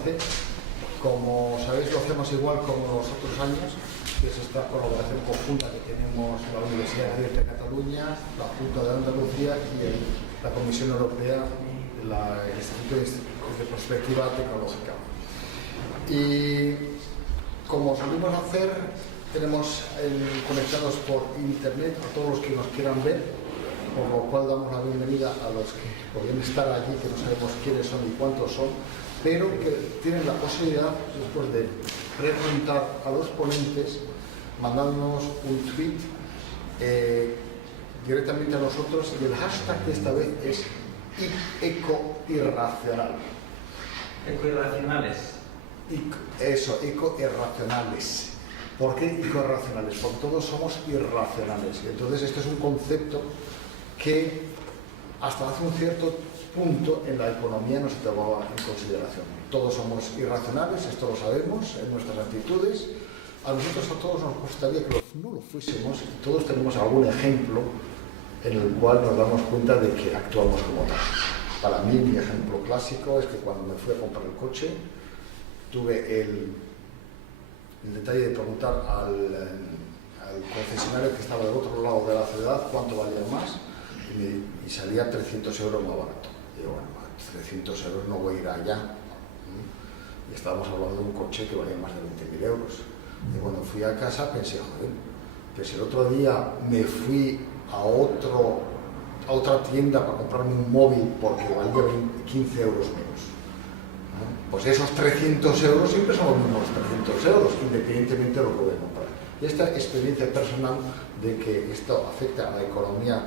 hace. Como sabéis, lo hacemos igual como los otros años, que es esta colaboración conjunta que tenemos la Universidad de Cataluña, la Junta de Andalucía y la Comisión Europea, el Instituto de Perspectiva Tecnológica. Y como solemos hacer, tenemos conectados por internet a todos los que nos quieran ver, por lo cual damos la bienvenida a los que podrían estar allí, que no sabemos quiénes son y cuántos son, pero que tienen la posibilidad, después de preguntar a los ponentes, mandándonos un tweet directamente a nosotros, y el hashtag de esta vez es ecoirracional. Ecoirracionales. Ecoirracionales. ¿Por qué ecoirracionales? Porque todos somos irracionales. Entonces, este es un concepto que hasta hace un cierto punto en la economía no se tomaba en consideración. Todos somos irracionales, esto lo sabemos, en nuestras actitudes. A nosotros a todos nos gustaría que no lo fuésemos, y todos tenemos algún ejemplo en el cual nos damos cuenta de que actuamos como tal. Para mí, mi ejemplo clásico es que cuando me fui a comprar el coche, tuve el detalle de preguntar al concesionario que estaba del otro lado de la ciudad cuánto valía más, y salía 300 euros más barato. Y digo, bueno, 300 euros no voy a ir allá. Y estábamos hablando de un coche que valía más de 20.000 euros. Y cuando fui a casa pensé, joder, que si el otro día me fui a otra tienda para comprarme un móvil porque valía 15 euros menos, ¿no? Pues esos 300 euros siempre son los mismos 300 euros, independientemente de lo que voy a comprar. Y esta experiencia personal de que esto afecta a la economía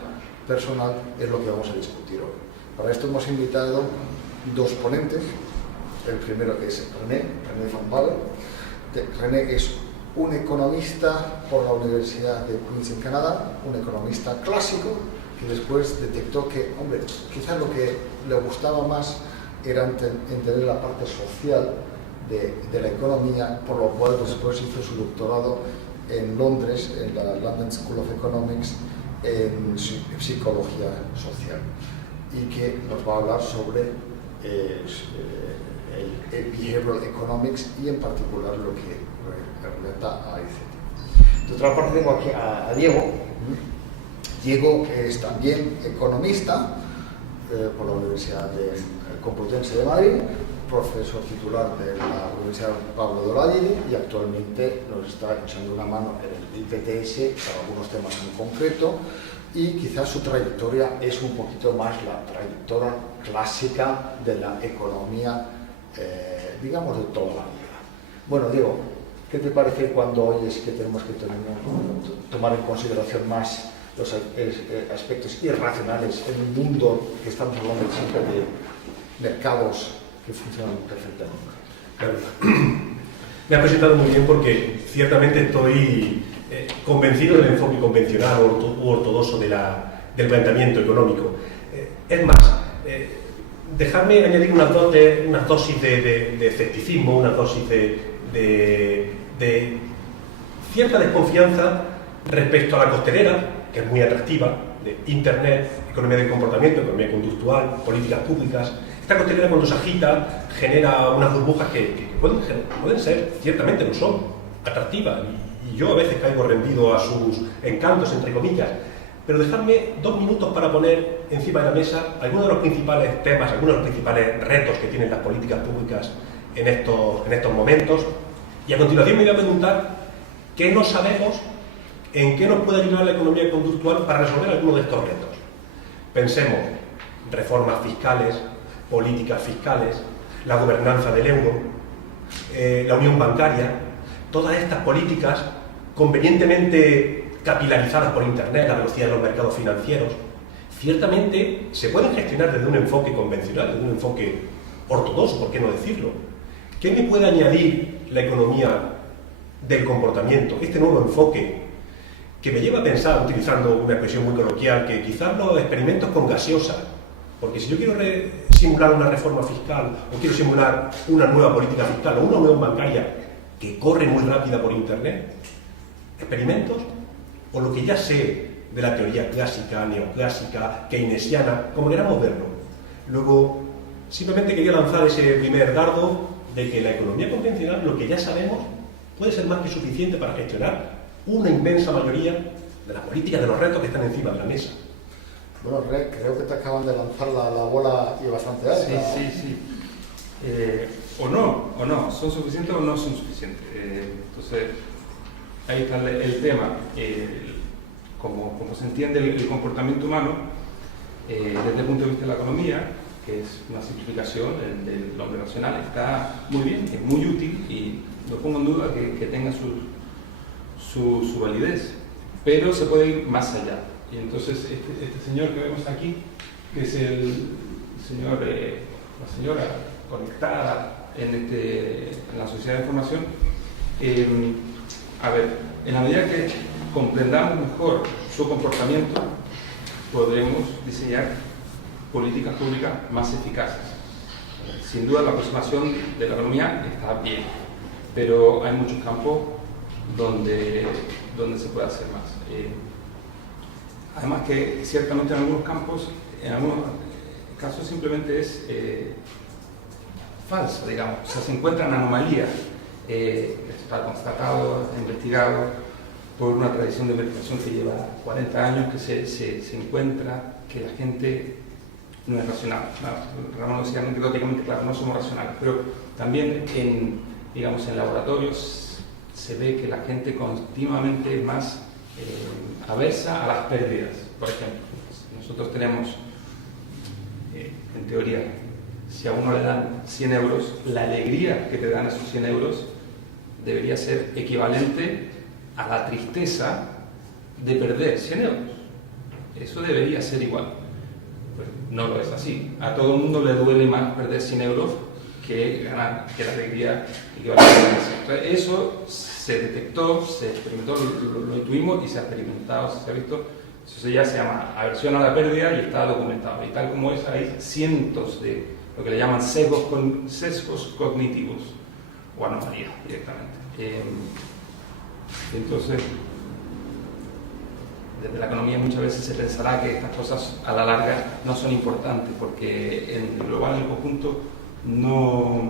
personal es lo que vamos a discutir hoy. Para esto hemos invitado dos ponentes. El primero es René Van Bavel. René es un economista por la Universidad de Queens en Canadá, un economista clásico que después detectó que, hombre, quizás lo que le gustaba más era entender la parte social de la economía, por lo cual después hizo su doctorado en Londres, en la London School of Economics, en psicología social, y que nos va a hablar sobre el behavioral economics y en particular lo que representa a ICT. De otra parte tengo aquí a Diego. Diego es también economista por la Universidad Complutense de Madrid, profesor titular de la Universidad Pablo de Olavide, y actualmente nos está echando una mano en el IPTS para algunos temas en concreto, y quizás su trayectoria es un poquito más la trayectoria clásica de la economía, digamos, de toda la vida. Bueno, Diego, ¿qué te parece cuando oyes que tenemos que tomar en consideración más los aspectos irracionales en un mundo que estamos hablando siempre de mercados que funcionan perfectamente? Claro. Me ha presentado muy bien porque ciertamente estoy convencido del enfoque convencional u ortodoxo del planteamiento económico. Es más, dejadme añadir una dosis de escepticismo, una dosis de cierta desconfianza respecto a la costelera, que es muy atractiva, de Internet, economía del comportamiento, economía conductual, políticas públicas. Esta costelera, cuando se agita, genera unas burbujas que pueden ser, ciertamente lo son, atractivas, y yo a veces caigo rendido a sus encantos, entre comillas. Pero dejadme 2 minutos para poner encima de la mesa algunos de los principales temas, algunos de los principales retos que tienen las políticas públicas en estos momentos, y a continuación me voy a preguntar qué no sabemos, en qué nos puede ayudar la economía conductual para resolver algunos de estos retos. Pensemos: reformas fiscales, políticas fiscales, la gobernanza del euro, la unión bancaria. Todas estas políticas convenientemente capilarizadas por Internet, la velocidad de los mercados financieros, ciertamente se pueden gestionar desde un enfoque convencional, desde un enfoque ortodoxo, ¿por qué no decirlo? ¿Qué me puede añadir la economía del comportamiento, este nuevo enfoque que me lleva a pensar, utilizando una expresión muy coloquial, que quizás los experimentos con gaseosa, porque si yo quiero simular una reforma fiscal o quiero simular una nueva política fiscal o una unión bancaria que corre muy rápida por Internet, experimentos o lo que ya sé de la teoría clásica, neoclásica, keynesiana, como queramos verlo. Luego, simplemente quería lanzar ese primer dardo de que la economía convencional, lo que ya sabemos, puede ser más que suficiente para gestionar una inmensa mayoría de las políticas, de los retos que están encima de la mesa. Bueno, creo que te acaban de lanzar la bola y bastante alta. Sí. O no, ¿son suficientes o no son suficientes? Entonces, ahí está el tema. Como se entiende el comportamiento humano, desde el punto de vista de la economía, que es una simplificación del hombre racional, está muy bien, es muy útil y no pongo en duda que tenga su validez, pero se puede ir más allá. Y entonces este señor que vemos aquí, que es la señora conectada en la sociedad de información, a ver, en la medida que comprendamos mejor su comportamiento, podremos diseñar políticas públicas más eficaces. Sin duda la aproximación de la economía está bien, pero hay muchos campos donde se puede hacer más. Además que ciertamente en algunos campos, en algunos casos simplemente es falsa, digamos, o sea, se encuentran anomalías. Está constatado, investigado por una tradición de investigación que lleva 40 años, que se encuentra que la gente no es racional. Ramón decía anecdóticamente, claro, no somos racionales, pero también en laboratorios se ve que la gente continuamente es más aversa a las pérdidas. Por ejemplo, nosotros tenemos, en teoría, si a uno le dan 100 euros, la alegría que te dan esos 100 euros debería ser equivalente a la tristeza de perder 100 euros. Eso debería ser igual. Pues no lo es así. A todo el mundo le duele más perder 100 euros que ganar, que la alegría equivalente a eso. Entonces, eso se detectó, se experimentó, lo intuimos y se ha experimentado, se ha visto. Eso ya se llama aversión a la pérdida y está documentado. Y tal como es, hay cientos de lo que le llaman sesgos cognitivos o anomalías directamente. Entonces, desde la economía muchas veces se pensará que estas cosas a la larga no son importantes porque en el global, en el conjunto, no,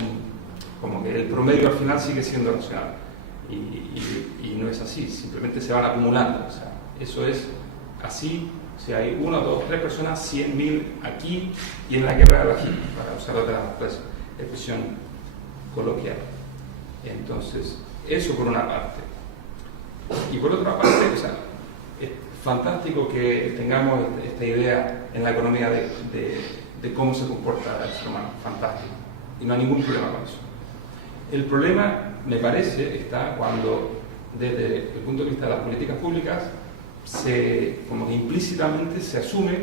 como que el promedio al final sigue siendo racional y no es así, simplemente se van acumulando. O sea, eso es así. Si hay 1, 2, 3 personas, 100.000 aquí y en la guerra de la China, para usar otra expresión coloquial. Entonces, eso por una parte. Y por otra parte, o sea, es fantástico que tengamos esta idea en la economía de cómo se comporta el ser humano, fantástico. Y no hay ningún problema con eso. El problema, me parece, está cuando, desde el punto de vista de las políticas públicas, como que implícitamente se asume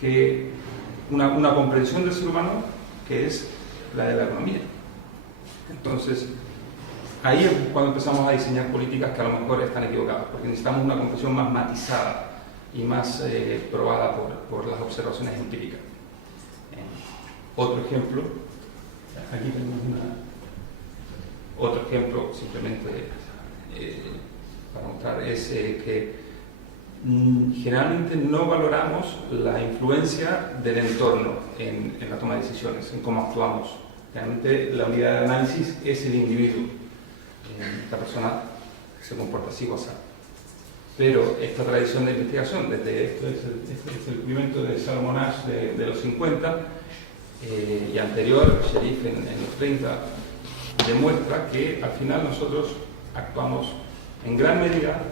que una comprensión del ser humano que es la de la economía. Entonces, ahí es cuando empezamos a diseñar políticas que a lo mejor están equivocadas, porque necesitamos una comprensión más matizada y más probada por las observaciones empíricas. Otro ejemplo, aquí tenemos otro ejemplo, simplemente para mostrar, es que generalmente no valoramos la influencia del entorno en la toma de decisiones, en cómo actuamos. Realmente la unidad de análisis es el individuo. Esta persona se comporta así o así. Pero esta tradición de investigación, desde esto es el descubrimiento de Salomon Asch de los 50 y anterior, Sherif en los 30, demuestra que al final nosotros actuamos en gran medida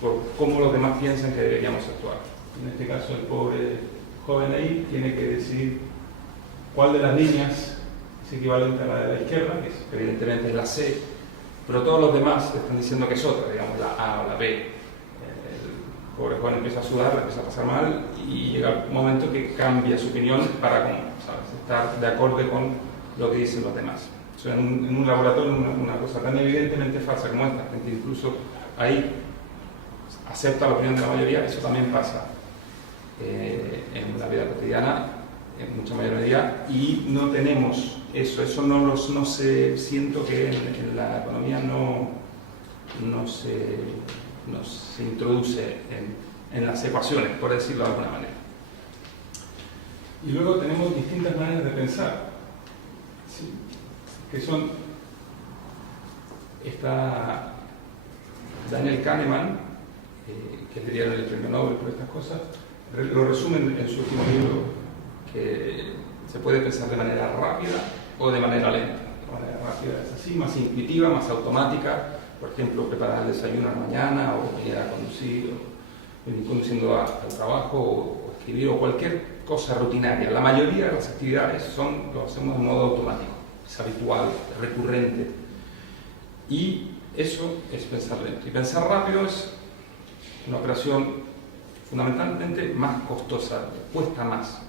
por cómo los demás piensan que deberíamos actuar. En este caso, el pobre joven ahí tiene que decidir cuál de las líneas es equivalente a la de la izquierda, que evidentemente es la C, pero todos los demás están diciendo que es otra, digamos la A o la B. El pobre joven empieza a sudar, empieza a pasar mal y llega un momento que cambia su opinión para estar de acuerdo con lo que dicen los demás. O sea, en un laboratorio, una cosa tan evidentemente falsa como esta, gente incluso ahí acepta la opinión de la mayoría, eso también pasa en la vida cotidiana en mucha mayor medida y no tenemos eso no se, siento que en la economía no se introduce en las ecuaciones, por decirlo de alguna manera. Y luego tenemos distintas maneras de pensar. Sí. que son, está Daniel Kahneman, que le dieron el premio Nobel por estas cosas, lo resumen en su último libro, que se puede pensar de manera rápida o de manera lenta. De manera rápida es así, más intuitiva, más automática, por ejemplo, preparar el desayuno a la mañana, o venir a conducir, o venir conduciendo al trabajo, o escribir, o cualquier cosa rutinaria. La mayoría de las actividades lo hacemos de modo automático, es habitual, es recurrente. Y eso es pensar lento. Y pensar rápido es una operación fundamentalmente más costosa, cuesta más,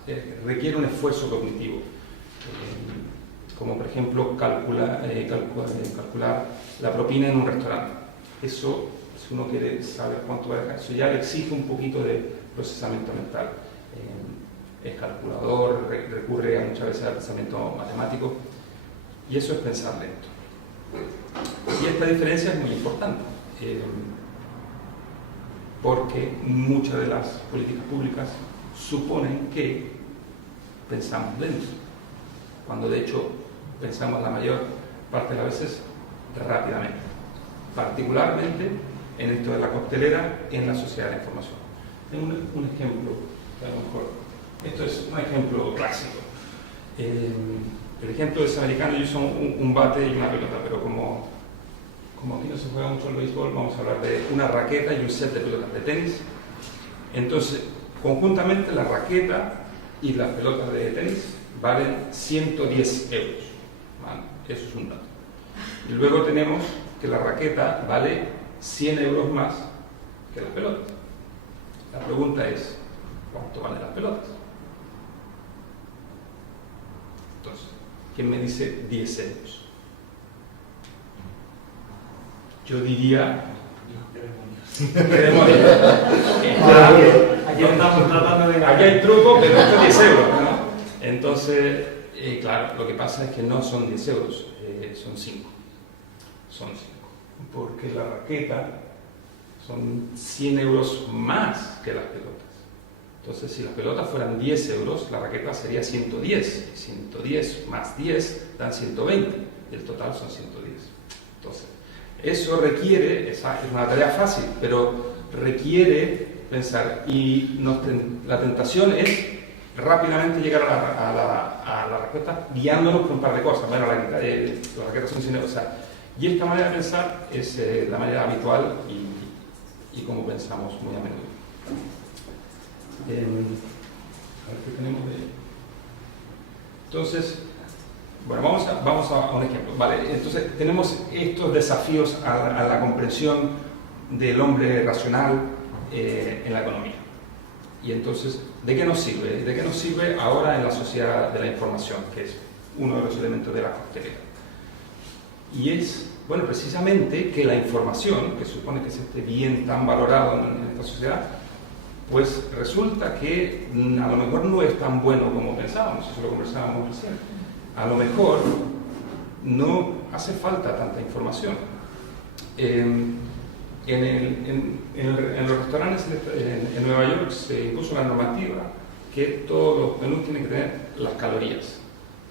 requiere un esfuerzo cognitivo, como por ejemplo calcular la propina en un restaurante. Eso, si uno quiere saber cuánto va a dejar, eso ya le exige un poquito de procesamiento mental. Es calculador, recurre muchas veces al pensamiento matemático, y eso es pensar lento. Y esta diferencia es muy importante, porque muchas de las políticas públicas suponen que pensamos lento, cuando de hecho pensamos la mayor parte de las veces rápidamente, particularmente en esto de la coctelera en la sociedad de la información. Tengo un ejemplo, que a lo mejor, esto es un ejemplo clásico. El ejemplo es americano, yo uso un bate y una pelota, pero como aquí no se juega mucho el béisbol, vamos a hablar de una raqueta y un set de pelotas de tenis. Entonces, conjuntamente la raqueta y las pelotas de tenis valen 110 euros. ¿Vale? Eso es un dato. Y luego tenemos que la raqueta vale 100 euros más que las pelotas. La pregunta es, ¿cuánto valen las pelotas? Entonces, ¿quién me dice 10 euros? Yo diría... ¡Qué demonios! Aquí estamos tratando de... Aquí hay truco, pero esto es 10 euros, ¿no? Entonces, claro, lo que pasa es que no son 10 euros, son 5. Son 5. Porque la raqueta son 100 euros más que las pelotas. Entonces, si las pelotas fueran 10 euros, la raqueta sería 110. 110 más 10 dan 120. Y el total son 110. Entonces, eso requiere, es una tarea fácil, pero requiere pensar. Y la tentación es rápidamente llegar a la raqueta guiándonos por un par de cosas. Bueno, las raquetas son 100 euros. O sea, y esta manera de pensar es la manera habitual y como pensamos muy a menudo. A ver qué tenemos de... Entonces, bueno, vamos a un ejemplo. Vale, entonces tenemos estos desafíos a la comprensión del hombre racional en la economía. Y entonces, ¿de qué nos sirve? ¿De qué nos sirve ahora en la sociedad de la información, que es uno de los elementos de la coctelera? Y es, bueno, precisamente que la información, que supone que es este bien tan valorado en esta sociedad, pues resulta que a lo mejor no es tan bueno como pensábamos, eso lo conversábamos recién. A lo mejor no hace falta tanta información. En los restaurantes en Nueva York se impuso la normativa que todos los menús tienen que tener las calorías.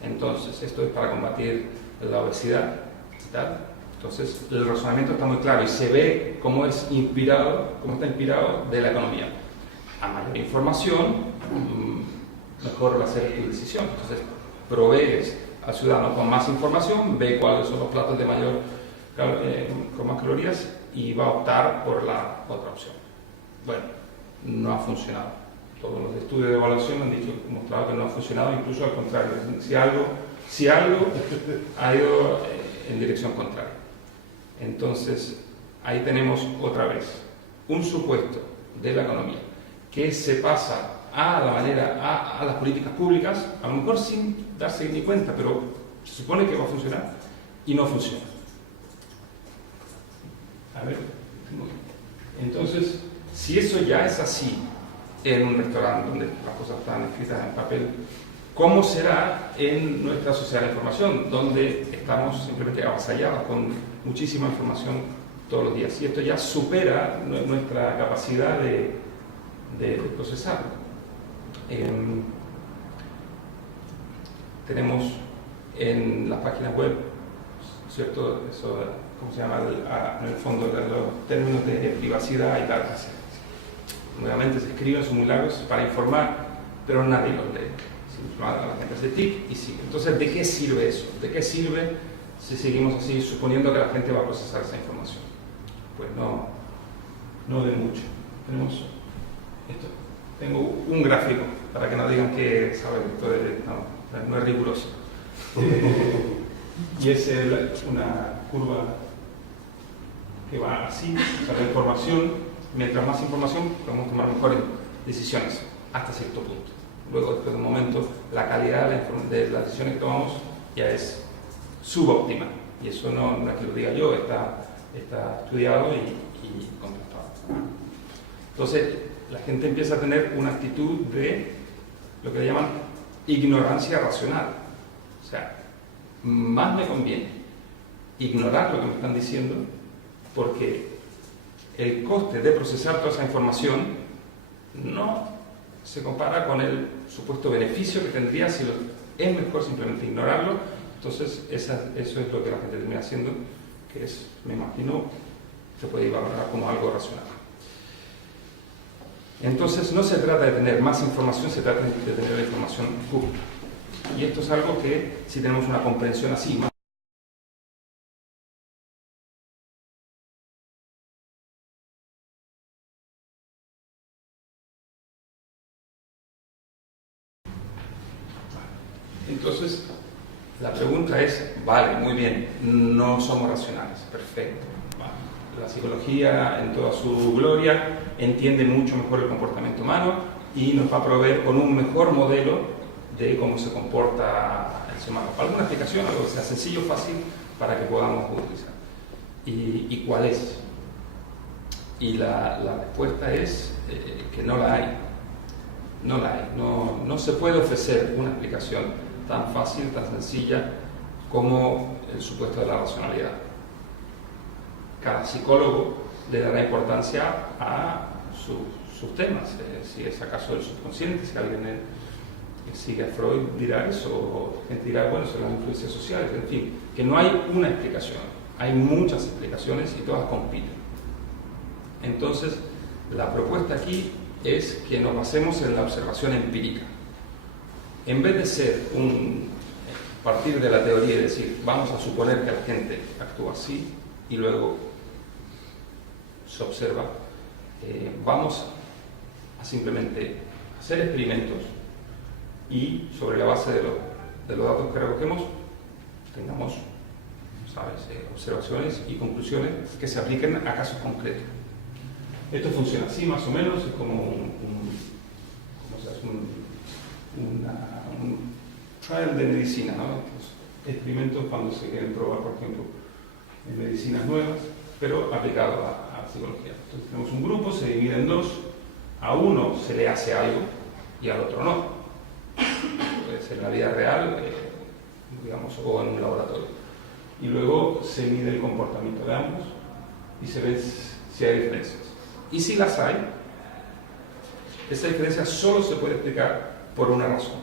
Entonces, esto es para combatir la obesidad y tal. Entonces, el razonamiento está muy claro y se ve cómo está inspirado de la economía. A mayor información, mejor va a ser tu decisión. Entonces, provees al ciudadano con más información, ve cuáles son los platos de con más calorías y va a optar por la otra opción. Bueno, no ha funcionado. Todos los estudios de evaluación han mostrado que no ha funcionado, incluso al contrario. Si algo ha ido en dirección contraria. Entonces, ahí tenemos otra vez un supuesto de la economía que se pasa a las políticas públicas, a lo mejor sin darse ni cuenta, pero se supone que va a funcionar y no funciona. A ver, entonces, si eso ya es así en un restaurante donde las cosas están escritas en papel, ¿cómo será en nuestra sociedad de información, donde estamos simplemente avasallados con muchísima información todos los días? Y esto ya supera nuestra capacidad de procesarlo. Tenemos en las páginas web es cierto? Eso, ¿cómo se llama? En el fondo, los términos de privacidad y tal. Nuevamente se escriben, son muy largos para informar, pero nadie los lee. Simplemente la gente hace tic y sigue. Entonces, ¿de qué sirve eso? ¿De qué sirve si seguimos así, suponiendo que la gente va a procesar esa información? Pues no de mucho. Tenemos esto. Tengo un gráfico para que no digan que, ¿saben? Esto no es riguroso. Y es una curva que va así, o sea, la información. Mientras más información, podemos tomar mejores decisiones, hasta cierto punto. Luego, después de un momento, la calidad de las decisiones que tomamos ya es subóptima. Y eso no es que lo diga yo, está estudiado y contrastado. Entonces, la gente empieza a tener una actitud de lo que le llaman ignorancia racional. O sea, más me conviene ignorar lo que me están diciendo porque el coste de procesar toda esa información no se compara con el supuesto beneficio que tendría si es mejor simplemente ignorarlo. Entonces eso es lo que la gente termina haciendo, que es, me imagino, se puede valorar como algo racional. Entonces no se trata de tener más información, se trata de tener la información justa. Y esto es algo que si tenemos una comprensión así, más entonces, la pregunta es, vale, muy bien, no somos racionales, perfecto. Vale. La psicología en toda su gloria entiende mucho mejor el comportamiento humano y nos va a proveer con un mejor modelo de cómo se comporta el ser humano. ¿Alguna explicación, algo que sea sencillo, fácil, para que podamos utilizar? ¿Y cuál es? Y la respuesta es que no la hay. No la hay. No se puede ofrecer una explicación tan fácil, tan sencilla como el supuesto de la racionalidad. Cada psicólogo le dará importancia a sus temas. Si es acaso el subconsciente, si alguien sigue a Freud dirá eso, o gente dirá, bueno, son las influencias sociales, en fin, que no hay una explicación, hay muchas explicaciones y todas compiten. Entonces, la propuesta aquí es que nos basemos en la observación empírica. En vez de ser partir de la teoría y decir, vamos a suponer que la gente actúa así y luego se observa, vamos a simplemente hacer experimentos y sobre la base de los datos que recogemos tengamos, ¿sabes?, observaciones y conclusiones que se apliquen a casos concretos. Esto funciona así más o menos, es como un trial de medicina, ¿no? Experimentos cuando se quieren probar, por ejemplo, en medicinas nuevas, pero aplicado a psicología. Entonces tenemos un grupo, se divide en dos, a uno se le hace algo y al otro no. Puede ser en la vida real, digamos, o en un laboratorio. Y luego se mide el comportamiento de ambos y se ve si hay diferencias. Y si las hay, esa diferencia solo se puede explicar por una razón,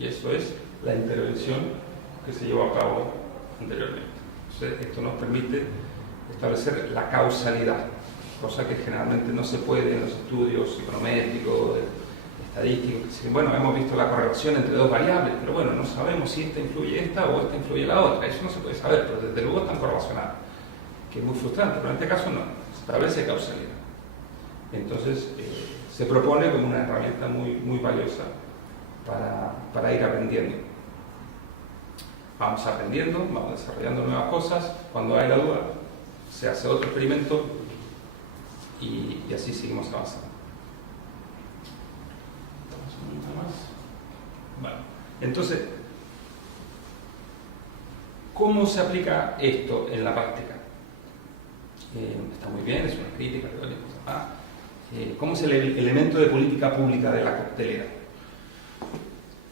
y esto es la intervención que se llevó a cabo anteriormente. Entonces, esto nos permite establecer la causalidad, cosa que generalmente no se puede en los estudios psiconométricos, estadísticos. Bueno, hemos visto la correlación entre dos variables, pero bueno, no sabemos si esta influye esta o esta influye la otra. Eso no se puede saber, pero desde luego están correlacionadas, que es muy frustrante, pero en este caso no, se establece causalidad. Entonces, se propone como una herramienta muy valiosa para ir aprendiendo. Vamos aprendiendo, vamos desarrollando nuevas cosas. Cuando hay la duda, se hace otro experimento y así seguimos avanzando. Vale. Entonces, ¿cómo se aplica esto en la práctica? Está muy bien, es una crítica, ¿cómo es el elemento de política pública de la coctelera?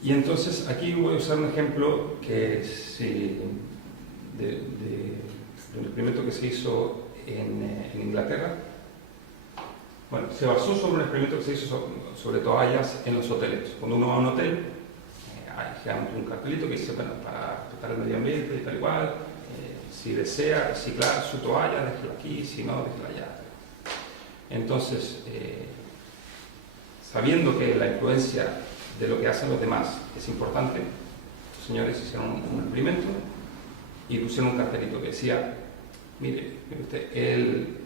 Y entonces aquí voy a usar un ejemplo que es de un experimento que se hizo en Inglaterra. Bueno, se basó sobre un experimento que se hizo sobre toallas en los hoteles. Cuando uno va a un hotel, hay generalmente un cartelito que dice, bueno, para respetar el medio ambiente y tal igual, Si desea reciclar su toalla, déjela aquí, si no, déjela allá. Entonces, sabiendo que la influencia de lo que hacen los demás es importante, los señores hicieron un experimento y pusieron un cartelito que decía, mire usted, el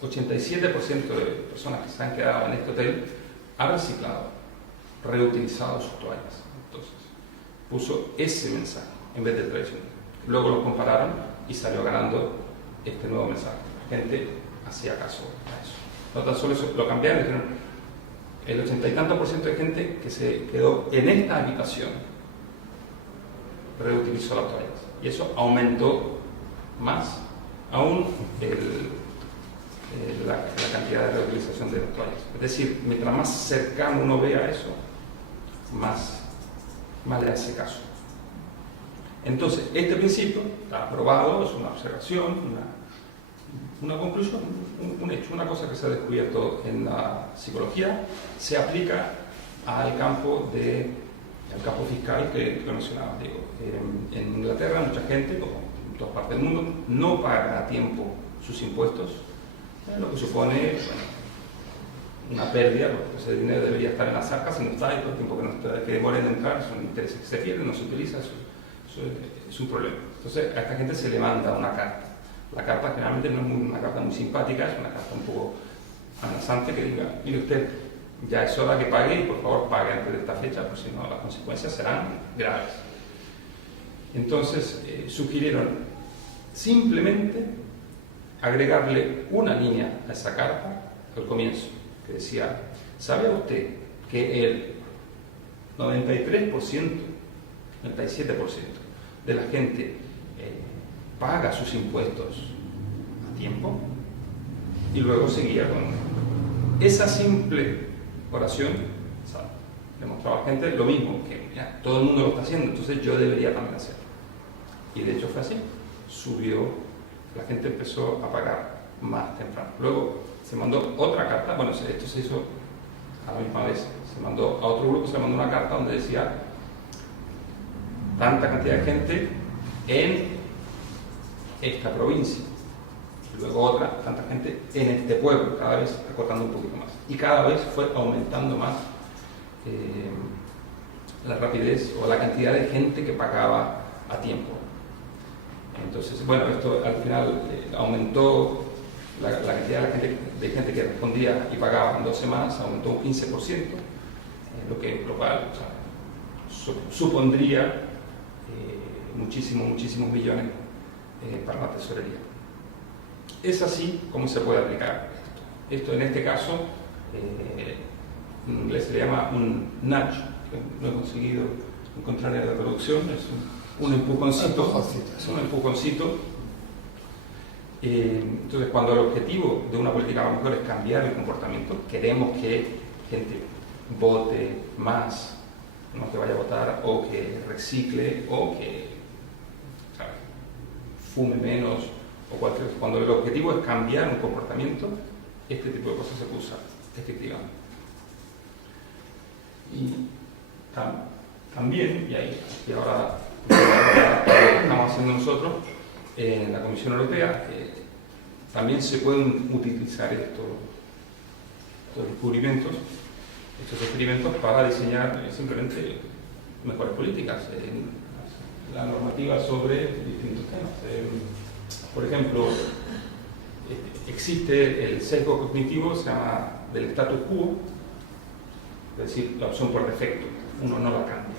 87% de personas que se han quedado en este hotel han reciclado, reutilizado sus toallas. Entonces, puso ese mensaje en vez del tradicional. Luego lo compararon y salió ganando este nuevo mensaje. La gente hacía caso a eso. No tan solo eso, lo cambiaron y dijeron, el 80 y tanto % de gente que se quedó en esta habitación reutilizó las toallas. Y eso aumentó más aún la cantidad de reutilización de las toallas. Es decir, mientras más cercano uno vea eso, más le hace caso. Entonces, este principio está aprobado, es una observación, una conclusión, un hecho, una cosa que se ha descubierto en la psicología, se aplica al campo fiscal que lo mencionaba. Digo, en Inglaterra mucha gente, como en todas partes del mundo, no paga a tiempo sus impuestos, lo que supone una pérdida, porque ese dinero debería estar en las arcas y no está, y todo el tiempo que demora en entrar son intereses que se pierden, no se utiliza, eso es un problema. Entonces a esta gente se le manda una carta. La carta generalmente no es una carta muy simpática, es una carta un poco amenazante que diga, mire usted, ya es hora que pague y por favor pague antes de esta fecha, porque si no las consecuencias serán graves. Entonces sugirieron simplemente agregarle una línea a esa carta al comienzo, que decía, ¿sabe usted que el 93%, 97% de la gente paga sus impuestos a tiempo? Y luego seguía con esa simple oración, o sea, demostraba a la gente lo mismo, que ya, todo el mundo lo está haciendo, entonces yo debería también hacerlo. Y de hecho fue así, subió, la gente empezó a pagar más temprano. Luego se mandó otra carta, bueno, esto se hizo a la misma vez, se mandó a otro grupo, se mandó una carta donde decía tanta cantidad de gente en esta provincia, y luego otra, tanta gente en este pueblo, cada vez acortando un poquito más, y cada vez fue aumentando más la rapidez o la cantidad de gente que pagaba a tiempo. Entonces, bueno, esto al final aumentó la cantidad de gente que respondía y pagaba en 2 semanas, aumentó un 15%, lo cual, o sea, supondría muchísimos millones para la tesorería. Es así como se puede aplicar esto. Esto en este caso, en inglés se le llama un nudge, que no he conseguido encontrar en la traducción, es un empujoncito. Es un empujoncito. Entonces, cuando el objetivo de una política a lo mejor es cambiar el comportamiento, queremos que gente vote más, no que vaya a votar, o que recicle, o que fume menos, o cualquier. Cuando el objetivo es cambiar un comportamiento, este tipo de cosas se usa efectivamente. Y también, y ahora lo que estamos haciendo nosotros en la Comisión Europea, también se pueden utilizar estos descubrimientos, estos experimentos para diseñar simplemente mejores políticas en la normativa sobre distintos temas. Por ejemplo, existe el sesgo cognitivo, se llama del status quo, es decir, la opción por defecto, uno no la cambia.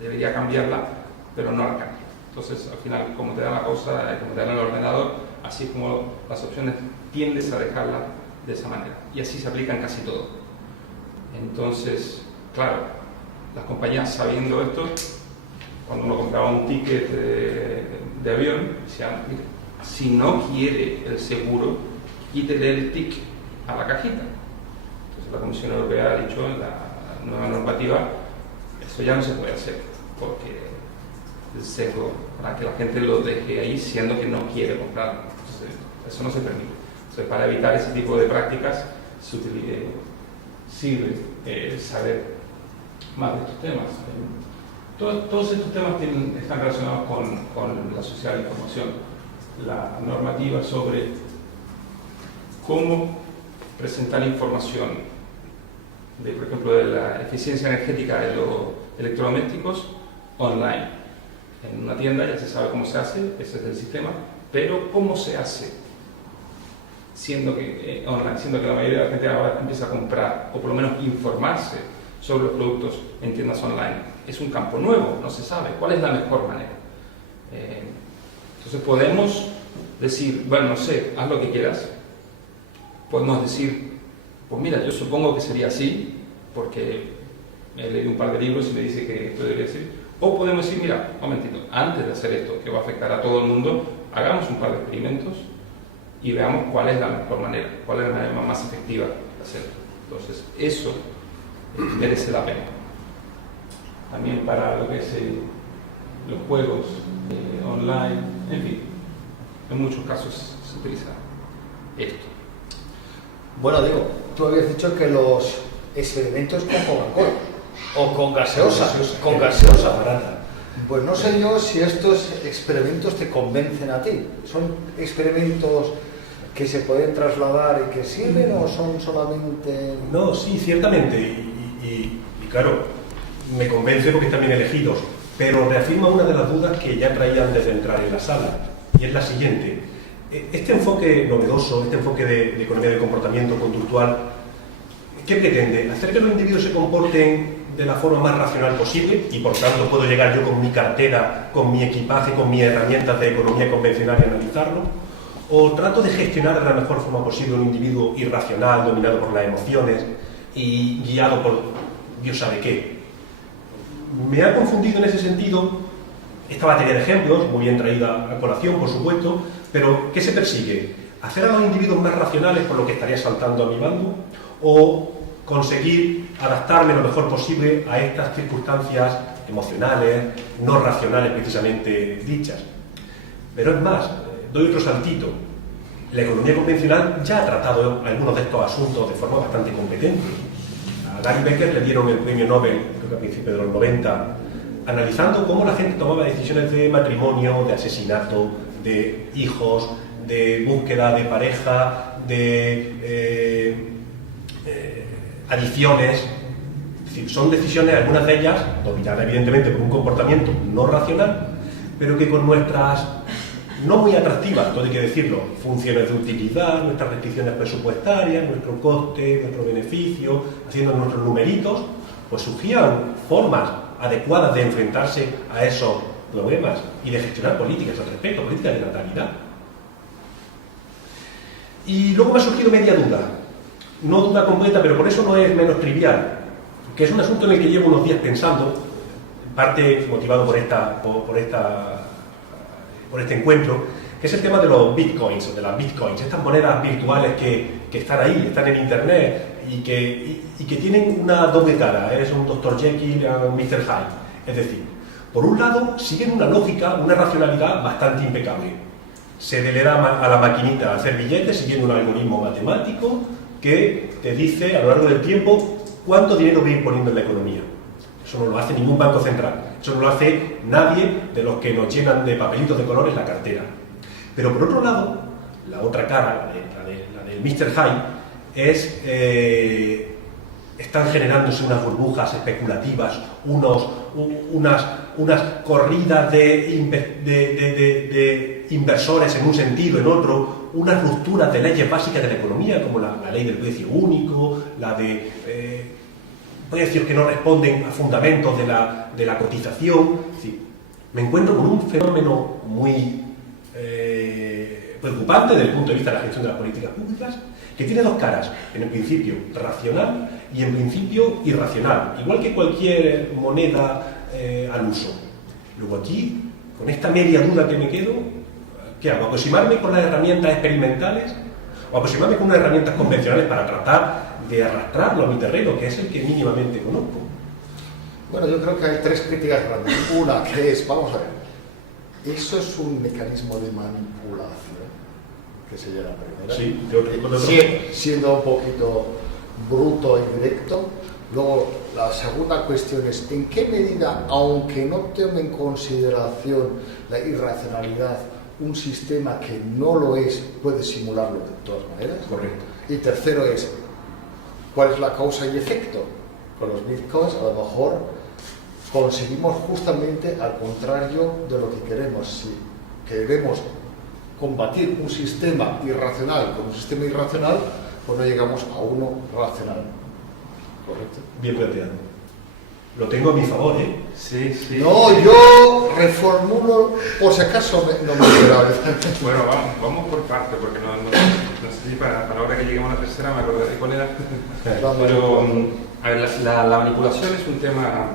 Debería cambiarla, pero no la cambia. Entonces, al final, como te da la cosa, como te da el ordenador, así es como las opciones tiendes a dejarla de esa manera. Y así se aplica en casi todo. Entonces, claro, las compañías sabiendo esto, cuando uno compraba un ticket de avión, decían, mire, si no quiere el seguro, quítele el ticket a la cajita. Entonces la Comisión Europea ha dicho en la nueva normativa, eso ya no se puede hacer, porque el sesgo para que la gente lo deje ahí siendo que no quiere comprarlo. Entonces, eso no se permite. Entonces, para evitar ese tipo de prácticas sirve saber más de estos temas. Todos estos temas están relacionados con la sociedad de información. la normativa sobre cómo presentar información de, por ejemplo, de la eficiencia energética de los electrodomésticos online. En una tienda ya se sabe cómo se hace, ese es el sistema, pero cómo se hace, siendo que online, siendo que la mayoría de la gente ahora empieza a comprar, o por lo menos informarse sobre los productos en tiendas online. Es un campo nuevo, no se sabe cuál es la mejor manera. Entonces podemos decir, bueno, no sé, haz lo que quieras. Podemos decir, pues mira, yo supongo que sería así, porque he leído un par de libros y me dice que esto debería ser. O podemos decir, mira, un momentito, antes de hacer esto, que va a afectar a todo el mundo, hagamos un par de experimentos y veamos cuál es la mejor manera, cuál es la manera más efectiva de hacerlo. Entonces, eso merece la pena. También para lo que es los juegos online, en fin, en muchos casos se utiliza esto. Bueno, digo, tú habías dicho que los experimentos con Coca-Cola o con gaseosa barata. Pues no sé yo si estos experimentos te convencen a ti. ¿Son experimentos que se pueden trasladar y que sirven o son solamente...? No, sí, ciertamente. Y claro, me convence porque están bien elegidos, pero reafirma una de las dudas que ya traía antes de entrar en la sala, y es la siguiente. Este enfoque novedoso, este enfoque de economía del comportamiento conductual, ¿qué pretende? Hacer que los individuos se comporten de la forma más racional posible y por tanto puedo llegar yo con mi cartera, con mi equipaje, con mis herramientas de economía convencional y analizarlo, o trato de gestionar de la mejor forma posible un individuo irracional, dominado por las emociones y guiado por Dios sabe qué. Me ha confundido en ese sentido esta batería de ejemplos, muy bien traída a colación, por supuesto, pero ¿qué se persigue? ¿Hacer a los individuos más racionales, por lo que estaría saltando a mi bando? ¿O conseguir adaptarme lo mejor posible a estas circunstancias emocionales, no racionales precisamente dichas? Pero es más, doy otro saltito. La economía convencional ya ha tratado algunos de estos asuntos de forma bastante competente. A Gary Becker le dieron el premio Nobel, creo que a principios de los 90, analizando cómo la gente tomaba decisiones de matrimonio, de asesinato, de hijos, de búsqueda de pareja, de adicciones. Es decir, son decisiones, algunas de ellas, dominadas evidentemente por un comportamiento no racional, pero que con nuestras, no muy atractivas, todo hay que decirlo, funciones de utilidad, nuestras restricciones presupuestarias, nuestro coste, nuestro beneficio, haciendo nuestros numeritos, pues surgían formas adecuadas de enfrentarse a esos problemas y de gestionar políticas al respecto, políticas de natalidad. Y luego me ha surgido media duda, no duda completa, pero por eso no es menos trivial, que es un asunto en el que llevo unos días pensando, en parte motivado por este encuentro, que es el tema de los bitcoins, o de las bitcoins, estas monedas virtuales que están ahí, están en internet y que tienen una doble cara, es un Dr. Jekyll y un Mr. Hyde. Es decir, por un lado siguen una lógica, una racionalidad bastante impecable. Se le da a la maquinita hacer billetes siguiendo un algoritmo matemático que te dice a lo largo del tiempo cuánto dinero va a ir poniendo en la economía. Eso no lo hace ningún banco central, eso no lo hace nadie de los que nos llenan de papelitos de colores la cartera. Pero por otro lado, la otra cara, la del Mr. Hyde, es están generándose unas burbujas especulativas, unas corridas de inversores en un sentido, en otro, unas rupturas de leyes básicas de la economía, como la ley del precio único, la de precios que no responden a fundamentos de la cotización. Es decir, me encuentro con un fenómeno muy preocupante desde el punto de vista de la gestión de las políticas públicas, que tiene dos caras, en el principio racional y en principio irracional, igual que cualquier moneda al uso. Luego aquí, con esta media duda que me quedo, ¿qué hago? ¿Aproximarme con las herramientas experimentales o aproximarme con unas herramientas convencionales para tratar de arrastrarlo a mi terreno, que es el que mínimamente conozco? Bueno, yo creo que hay tres críticas grandes. Una, que es, vamos a ver, eso es un mecanismo de manipulación, que sería la primera. Sí, siendo un poquito bruto y directo. Luego, la segunda cuestión es, ¿en qué medida, aunque no tome en consideración la irracionalidad un sistema que no lo es puede simularlo de todas maneras. Correcto. Y tercero es, ¿cuál es la causa y efecto? Con los bitcoins a lo mejor conseguimos justamente al contrario de lo que queremos. Si queremos combatir un sistema irracional con un sistema irracional, pues no llegamos a uno racional. ¿Correcto? Bien planteado. Lo tengo a mi favor, ¿eh? Sí, sí. No, yo reformulo, por si acaso no me esperaba. Bueno, vamos por partes, porque no sé si para la hora que lleguemos a la tercera me acordaré cuál era. Pero, a ver, la manipulación es un tema,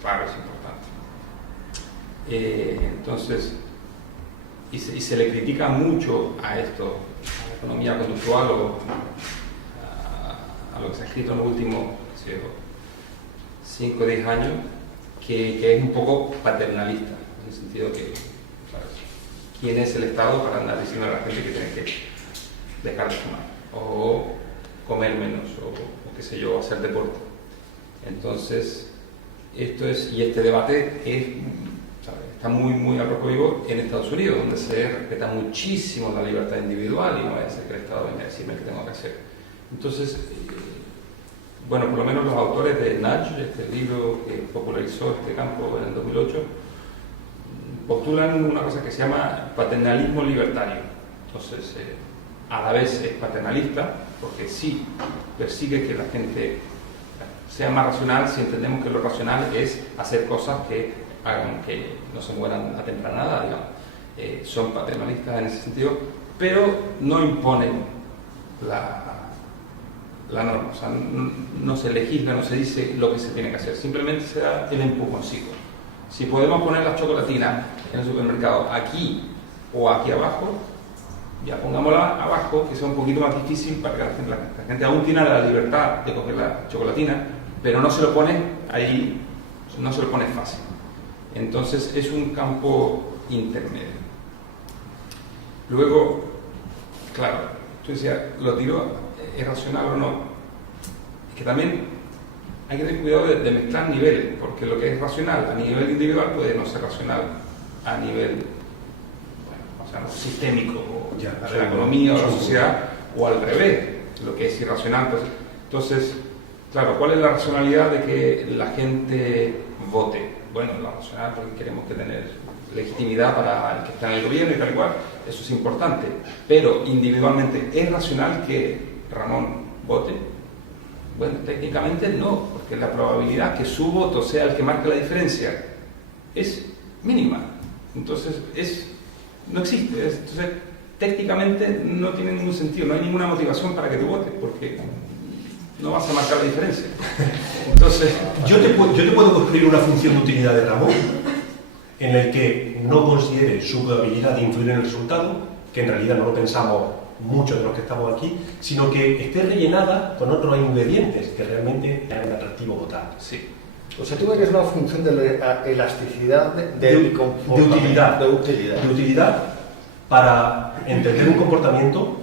claro, es importante. Entonces, y se le critica mucho a esto, a la economía conductual o a lo que se ha escrito en los últimos 5 o 10 años, que es un poco paternalista, en el sentido que, ¿sabes? ¿Quién es el Estado para andar diciendo a la gente que tiene que dejar de fumar? O comer menos, o qué sé yo, hacer deporte. Entonces, este debate está muy, muy al rojo vivo en Estados Unidos, donde se respeta muchísimo la libertad individual y no vaya a ser que el Estado venga a decirme qué tengo que hacer. Entonces, bueno, por lo menos los autores de Nudge, este libro que popularizó este campo en el 2008, postulan una cosa que se llama paternalismo libertario. Entonces, a la vez es paternalista, porque sí persigue que la gente sea más racional, si entendemos que lo racional es hacer cosas que hagan que no se mueran a temprana edad, digamos. Son paternalistas en ese sentido, pero no imponen la norma, o sea, no se legisla, no se dice lo que se tiene que hacer, simplemente se da el empujoncito. Si podemos poner las chocolatinas en el supermercado aquí o aquí abajo, ya pongámosla abajo, que sea un poquito más difícil para que la gente aún tiene la libertad de coger la chocolatina, pero no se lo pone ahí, no se lo pone fácil. Entonces es un campo intermedio. Luego, claro, tú decías, ¿lo tiro es racional o no? Es que también hay que tener cuidado de mezclar niveles, porque lo que es racional a nivel individual puede no ser racional a nivel, bueno, o sea, sistémico, o de la economía o de la sociedad, o al revés, lo que es irracional. Entonces, claro, ¿cuál es la racionalidad de que la gente vote? Bueno, la racional porque queremos que tener legitimidad para el que está en el gobierno y tal y cual, eso es importante, pero individualmente, ¿es racional que Ramón vote? Bueno, técnicamente no, porque la probabilidad que su voto sea el que marque la diferencia es mínima. Entonces, no existe. Entonces, técnicamente no tiene ningún sentido, no hay ninguna motivación para que tú votes, porque no vas a marcar la diferencia. Entonces, yo te puedo construir una función de utilidad de Ramón en el que no considere su probabilidad de influir en el resultado, que en realidad no lo pensamos muchos de los que estamos aquí, sino que esté rellenada con otros ingredientes que realmente hagan atractivo votar. Sí. O sea, tú ves que es una función de la elasticidad de utilidad. De utilidad para entender un comportamiento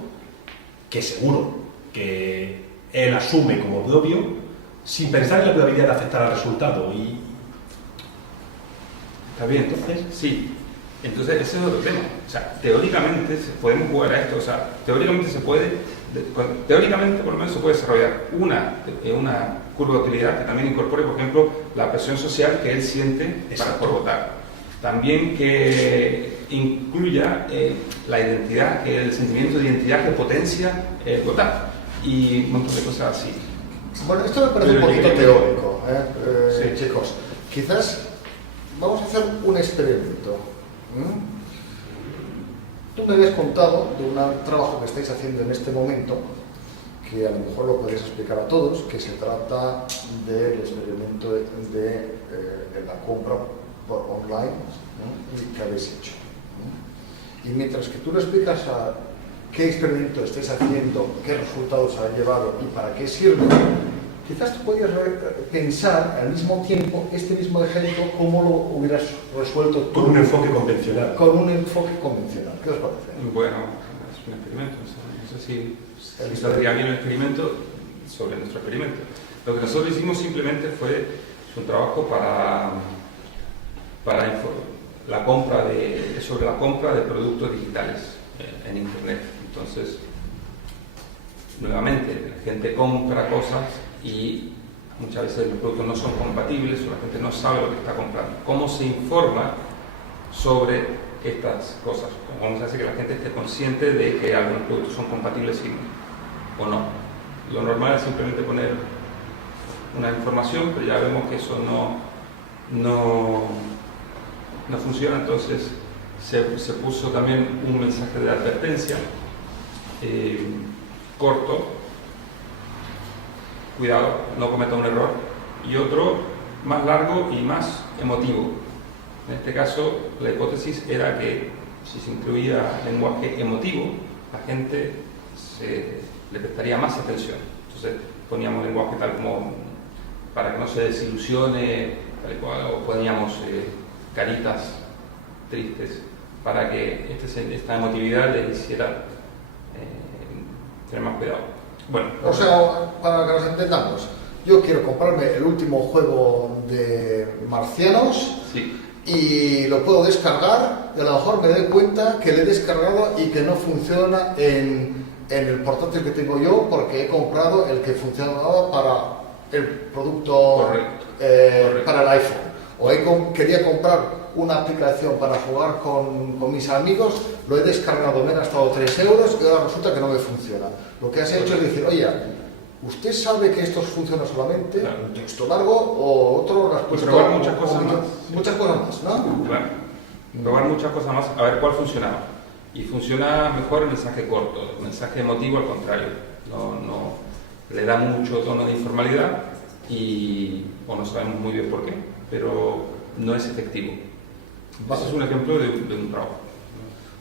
que seguro que él asume como propio sin pensar en la probabilidad de afectar al resultado. Y ¿está bien? Entonces, sí. Entonces, ese es otro tema. O sea, teóricamente podemos jugar a esto. O sea, teóricamente teóricamente por lo menos se puede desarrollar una curva de utilidad que también incorpore, por ejemplo, la presión social que él siente para por votar. También que incluya la identidad, el sentimiento de identidad que potencia el votar. Y un montón de cosas así. Bueno, esto me parece un poquito teórico, sí. Chicos. Quizás vamos a hacer un experimento. Tú me habías contado de un trabajo que estáis haciendo en este momento, que a lo mejor lo podéis explicar a todos, que se trata del experimento de la compra por online, y que habéis hecho. Y mientras que tú le explicas a qué experimento estáis haciendo, qué resultados ha llevado y para qué sirve, quizás tú podrías pensar al mismo tiempo este mismo ejemplo, cómo lo hubieras resuelto tú. Con un enfoque convencional. Con un enfoque convencional. ¿Qué os parece? Bueno, es un experimento. No sé si saldría bien el experimento sobre nuestro experimento. Lo que nosotros hicimos simplemente fue un trabajo para la compra sobre la compra de productos digitales en Internet. Entonces, nuevamente, la gente compra cosas y muchas veces los productos no son compatibles o la gente no sabe lo que está comprando. ¿Cómo se informa sobre estas cosas? ¿Cómo se hace que la gente esté consciente de que algunos productos son compatibles o no? Lo normal es simplemente poner una información, pero ya vemos que eso no funciona. Entonces se puso también un mensaje de advertencia corto: cuidado, no cometa un error, y otro más largo y más emotivo. En este caso, la hipótesis era que si se incluía lenguaje emotivo, la gente le prestaría más atención. Entonces poníamos lenguaje tal como para que no se desilusione, tal cual, o poníamos caritas tristes para que esta emotividad les hiciera tener más cuidado. Bueno, o sea, para que nos entendamos, yo quiero comprarme el último juego de Marcianos. Sí. Y lo puedo descargar y a lo mejor me doy cuenta que le he descargado y que no funciona en el portátil que tengo yo porque he comprado el que funcionaba para el producto. Correcto. Para el iPhone. O quería comprar una aplicación para jugar con mis amigos, lo he descargado, me he gastado 3 euros y ahora resulta que no me funciona. Lo que has hecho es decir, oye, ¿usted sabe que esto funciona solamente un texto largo o otro? Probar muchas cosas más. Muchas cosas más, ¿no? Claro. Probar muchas cosas más, a ver cuál funcionaba. Y funciona mejor el mensaje corto. El mensaje emotivo, al contrario, no le da mucho tono de informalidad o no sabemos muy bien por qué, pero no es efectivo. Ese es un ejemplo de un trabajo.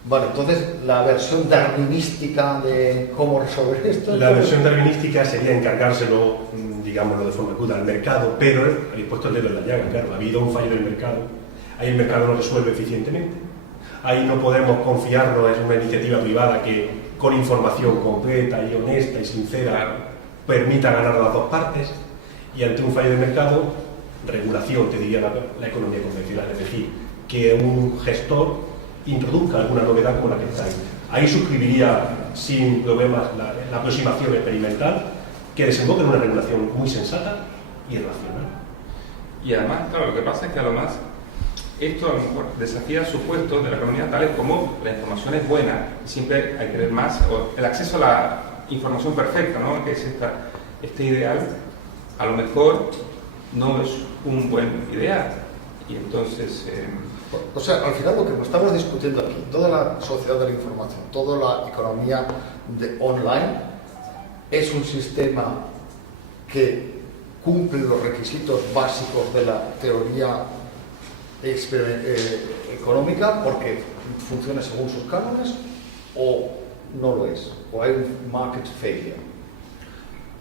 Bueno, entonces la versión darwinística de cómo resolver esto. La versión darwinística sería encargárselo, digámoslo de forma cruda, al mercado, pero habéis puesto el dedo en la llaga, claro, ha habido un fallo en el mercado, ahí el mercado no resuelve eficientemente, ahí no podemos confiarnos en una iniciativa privada que con información completa y honesta y sincera permita ganar a las dos partes, y ante un fallo de mercado, regulación, te diría la economía convencional, es decir, que un gestor introduzca alguna novedad como la que está ahí. Ahí suscribiría sin problemas la aproximación experimental que desemboque en una regulación muy sensata y racional. Y además, claro, lo que pasa es que además esto a lo mejor desafía supuestos de la economía tales como la información es buena, siempre hay que tener más, o el acceso a la información perfecta, ¿no? Que es este ideal, a lo mejor no es un buen ideal. Y entonces... O sea, al final lo que estamos discutiendo aquí, toda la sociedad de la información, toda la economía online, es un sistema que cumple los requisitos básicos de la teoría económica porque funciona según sus cánones, o no lo es, o hay un market failure.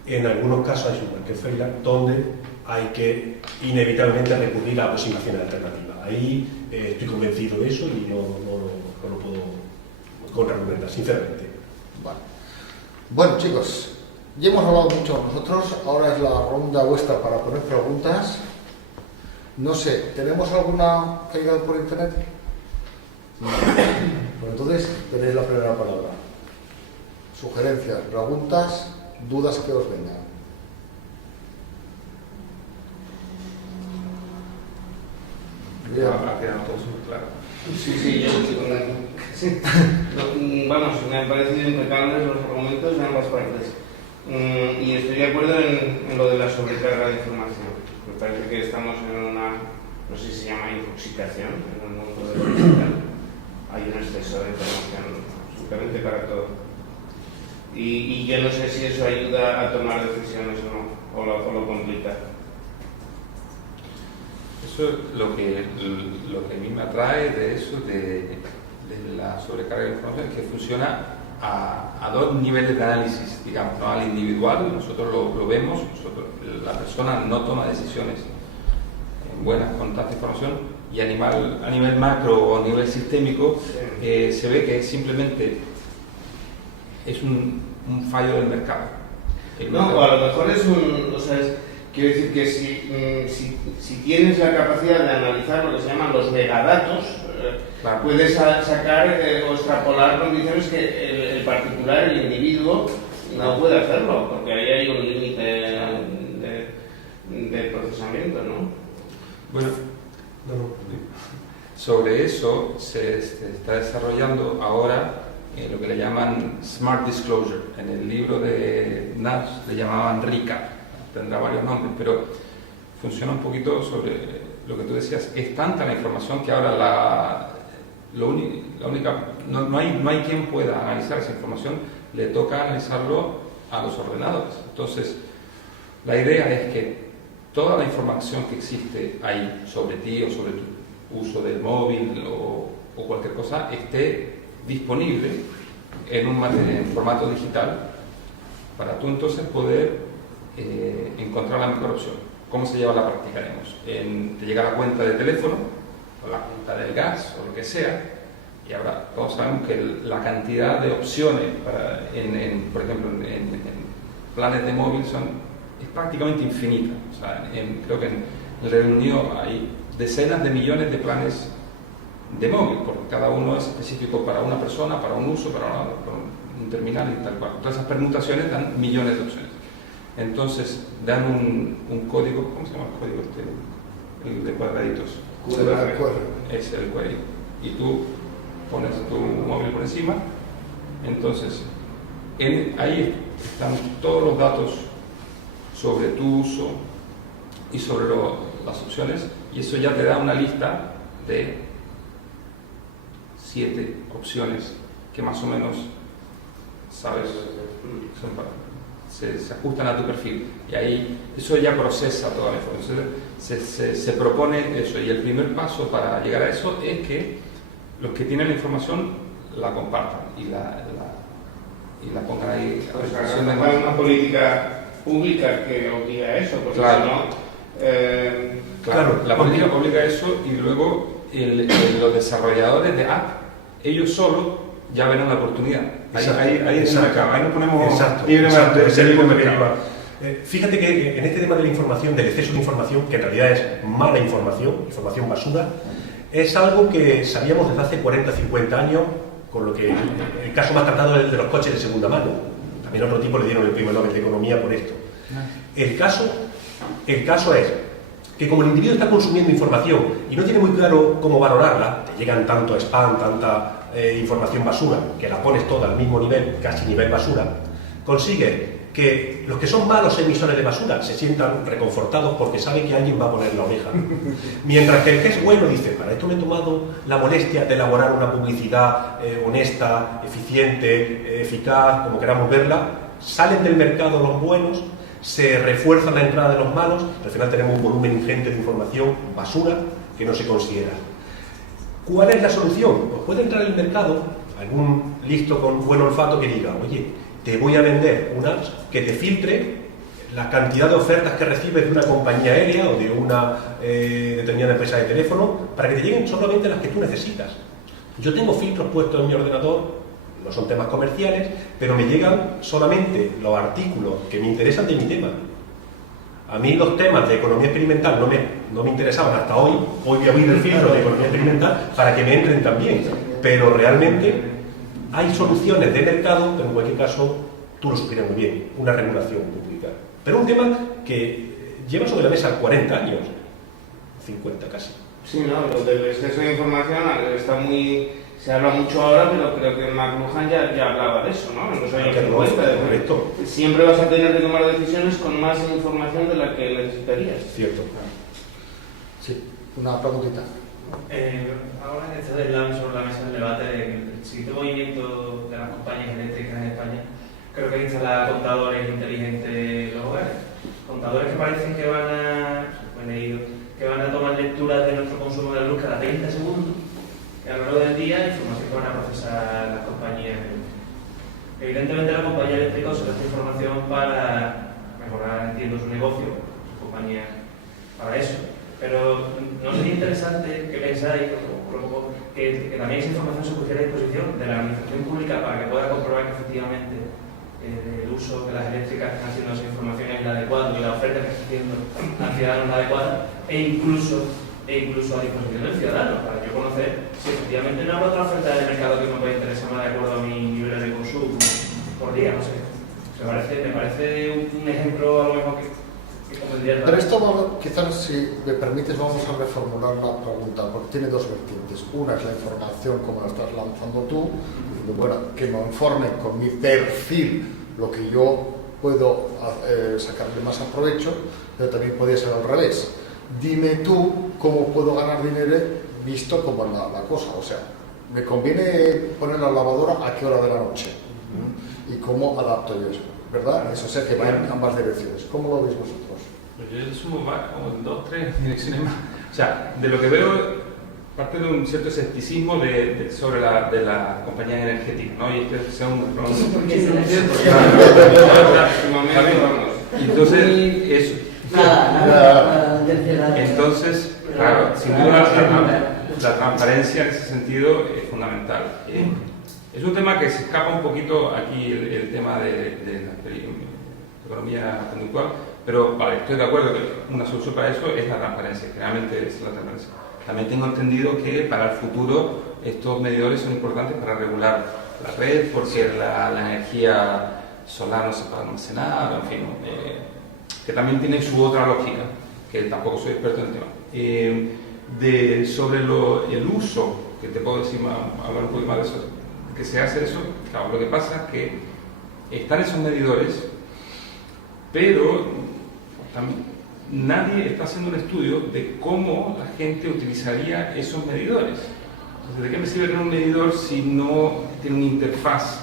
En algunos casos hay un market failure donde hay que inevitablemente recurrir a aproximaciones alternativas. Ahí estoy convencido de eso y no lo puedo contraargumentar, sinceramente. Vale. Bueno, chicos, ya hemos hablado mucho nosotros, ahora es la ronda vuestra para poner preguntas. No sé, ¿tenemos alguna que ha llegado por internet? No. Bueno, entonces tenéis la primera palabra. Sugerencias, preguntas, dudas que os vengan. ha quedado todo súper claro. Sí, yo estoy con vamos, me han parecido impecables los argumentos de ambas partes. Y estoy de acuerdo en lo de la sobrecarga de información. Me parece que estamos en una, no sé si se llama intoxicación en el mundo del digital. Hay un exceso de información absolutamente para todo. Y yo no sé si eso ayuda a tomar decisiones o no, o lo complica. Eso es lo que a mí me atrae de eso, de la sobrecarga de información, es que funciona a dos niveles de análisis, digamos, ¿no? Al individual, nosotros lo vemos, la persona no toma decisiones buenas con tanta información, y a nivel macro o a nivel sistémico se ve que simplemente es un fallo del mercado. No, o a lo mejor es quiero decir que si tienes la capacidad de analizar lo que se llaman los megadatos, Claro. puedes sacar o extrapolar condiciones que el particular, el individuo, no puede hacerlo, porque ahí hay un límite de procesamiento, ¿no? Bueno, sobre eso se está desarrollando ahora lo que le llaman Smart Disclosure. En el libro de Nash le llamaban RICA, tendrá varios nombres, pero funciona un poquito sobre lo que tú decías. Es tanta la información que ahora no hay quien pueda analizar esa información, le toca analizarlo a los ordenadores. Entonces, la idea es que toda la información que existe ahí sobre ti o sobre tu uso del móvil o cualquier cosa esté disponible en formato digital para tú entonces poder encontrar la mejor opción. ¿Cómo se lleva a la práctica? Te llega la cuenta de teléfono o la cuenta del gas o lo que sea, y ahora todos sabemos que la cantidad de opciones por ejemplo en planes de móvil es prácticamente infinita. O sea, creo que en el Reino Unido hay decenas de millones de planes de móvil, porque cada uno es específico para una persona, para un uso, para un terminal y tal cual. Todas esas permutaciones dan millones de opciones. Entonces dan un código, ¿cómo se llama el código el de cuadraditos? QR. Es el QR. Y tú pones tu móvil por encima, entonces ahí están todos los datos sobre tu uso y sobre las opciones, y eso ya te da una lista de 7 opciones que más o menos sabes se ajustan a tu perfil, y ahí eso ya procesa toda la información. Se propone eso, y el primer paso para llegar a eso es que los que tienen la información la compartan y la pongan ahí a disposición de Hay una política pública que obliga a eso, porque claro. si no... Claro, la política obliga a eso, y luego los desarrolladores de app, ellos solos ya ven una oportunidad. Ahí nos ponemos Exacto, ese es el punto que iba. Fíjate que en este tema de la información, del exceso de información, que en realidad es mala información basura, es algo que sabíamos desde hace 40, 50 años, con lo que el caso más tratado es el de los coches de segunda mano. También a otro tipo le dieron el premio Nobel de Economía por esto. El caso es que como el individuo está consumiendo información y no tiene muy claro cómo valorarla, te llegan tanto spam, tanta información basura, que la pones toda al mismo nivel, casi nivel basura, consigue que los que son malos emisores de basura se sientan reconfortados porque saben que alguien va a poner la oreja. Mientras que el que es bueno dice, para esto me he tomado la molestia de elaborar una publicidad honesta, eficiente, eficaz, como queramos verla, salen del mercado los buenos, se refuerza la entrada de los malos, al final tenemos un volumen ingente de información basura que no se considera. ¿Cuál es la solución? Pues puede entrar en el mercado algún listo con buen olfato que diga, oye, te voy a vender unas que te filtre la cantidad de ofertas que recibes de una compañía aérea o de una determinada empresa de teléfono para que te lleguen solamente las que tú necesitas. Yo tengo filtros puestos en mi ordenador, no son temas comerciales, pero me llegan solamente los artículos que me interesan de mi tema. A mí los temas de economía experimental no me interesaban hasta hoy. Hoy voy a abrir el filtro de economía experimental para que me entren también. Pero realmente hay soluciones de mercado, pero en cualquier caso, tú lo sugieres muy bien, una regulación pública. Pero un tema que lleva sobre la mesa 40 años, 50 casi. Sí, no, lo del exceso de información se habla mucho ahora, pero creo que McLuhan ya hablaba de eso, ¿no? En los años 50. Siempre vas a tener que tomar decisiones con más información de la que necesitarías. Cierto. Sí, una preguntita. Ahora que está sobre la mesa del debate del siguiente movimiento de las compañías eléctricas en España, creo que hay que instalar contadores inteligentes en los hogares. Contadores que parecen que van a tomar lecturas de nuestro consumo de luz cada 30 segundos, que a lo largo del día información que van a procesar las compañías. Evidentemente la compañía eléctrica usa esta información para mejorar, entiendo, su negocio, su compañía, para eso. Pero ¿no sería interesante que pensáis que también esa información se pusiera a disposición de la administración pública para que pueda comprobar que efectivamente el uso que las eléctricas están haciendo de esa información es la adecuada y la oferta que está haciendo al ciudadano es la adecuada, e incluso a disposición del ciudadano, para que quiero conocer si efectivamente no habrá otra oferta de mercado que me pueda interesar más de acuerdo a mi nivel de consumo por día, no sé. Me parece un ejemplo a lo mejor que convendría. Pero esto, quizás, si me permites, vamos a reformular la pregunta, porque tiene dos vertientes. Una es la información, como la estás lanzando tú, diciendo, bueno, que me informe con mi perfil lo que yo puedo sacarle más a provecho, pero también podría ser al revés. Dime tú cómo puedo ganar dinero visto como la cosa. O sea, me conviene poner la lavadora a qué hora de la noche y cómo adapto yo eso, ¿verdad? Eso sé que va en ambas direcciones. ¿Cómo lo veis vosotros? Pues yo sumo como en 2 o 3 direcciones más. O sea, de lo que veo, parte de un cierto escepticismo sobre la compañía energética, ¿no? Y este sea un entonces, eso. Entonces, claro, sin duda la transparencia en ese sentido es fundamental. Es un tema que se escapa un poquito aquí el tema de la economía conductual, pero vale, estoy de acuerdo que una solución para eso es la transparencia, generalmente es la transparencia. También tengo entendido que para el futuro estos medidores son importantes para regular la red, porque la energía solar no se puede almacenar, en fin, que también tiene su otra lógica, que tampoco soy experto en el tema. Sobre el uso, que te puedo decir, hablar un poco más de eso, que se hace eso, claro, lo que pasa es que están esos medidores, pero también nadie está haciendo un estudio de cómo la gente utilizaría esos medidores. Entonces, ¿de qué me sirve tener un medidor si no tiene una interfaz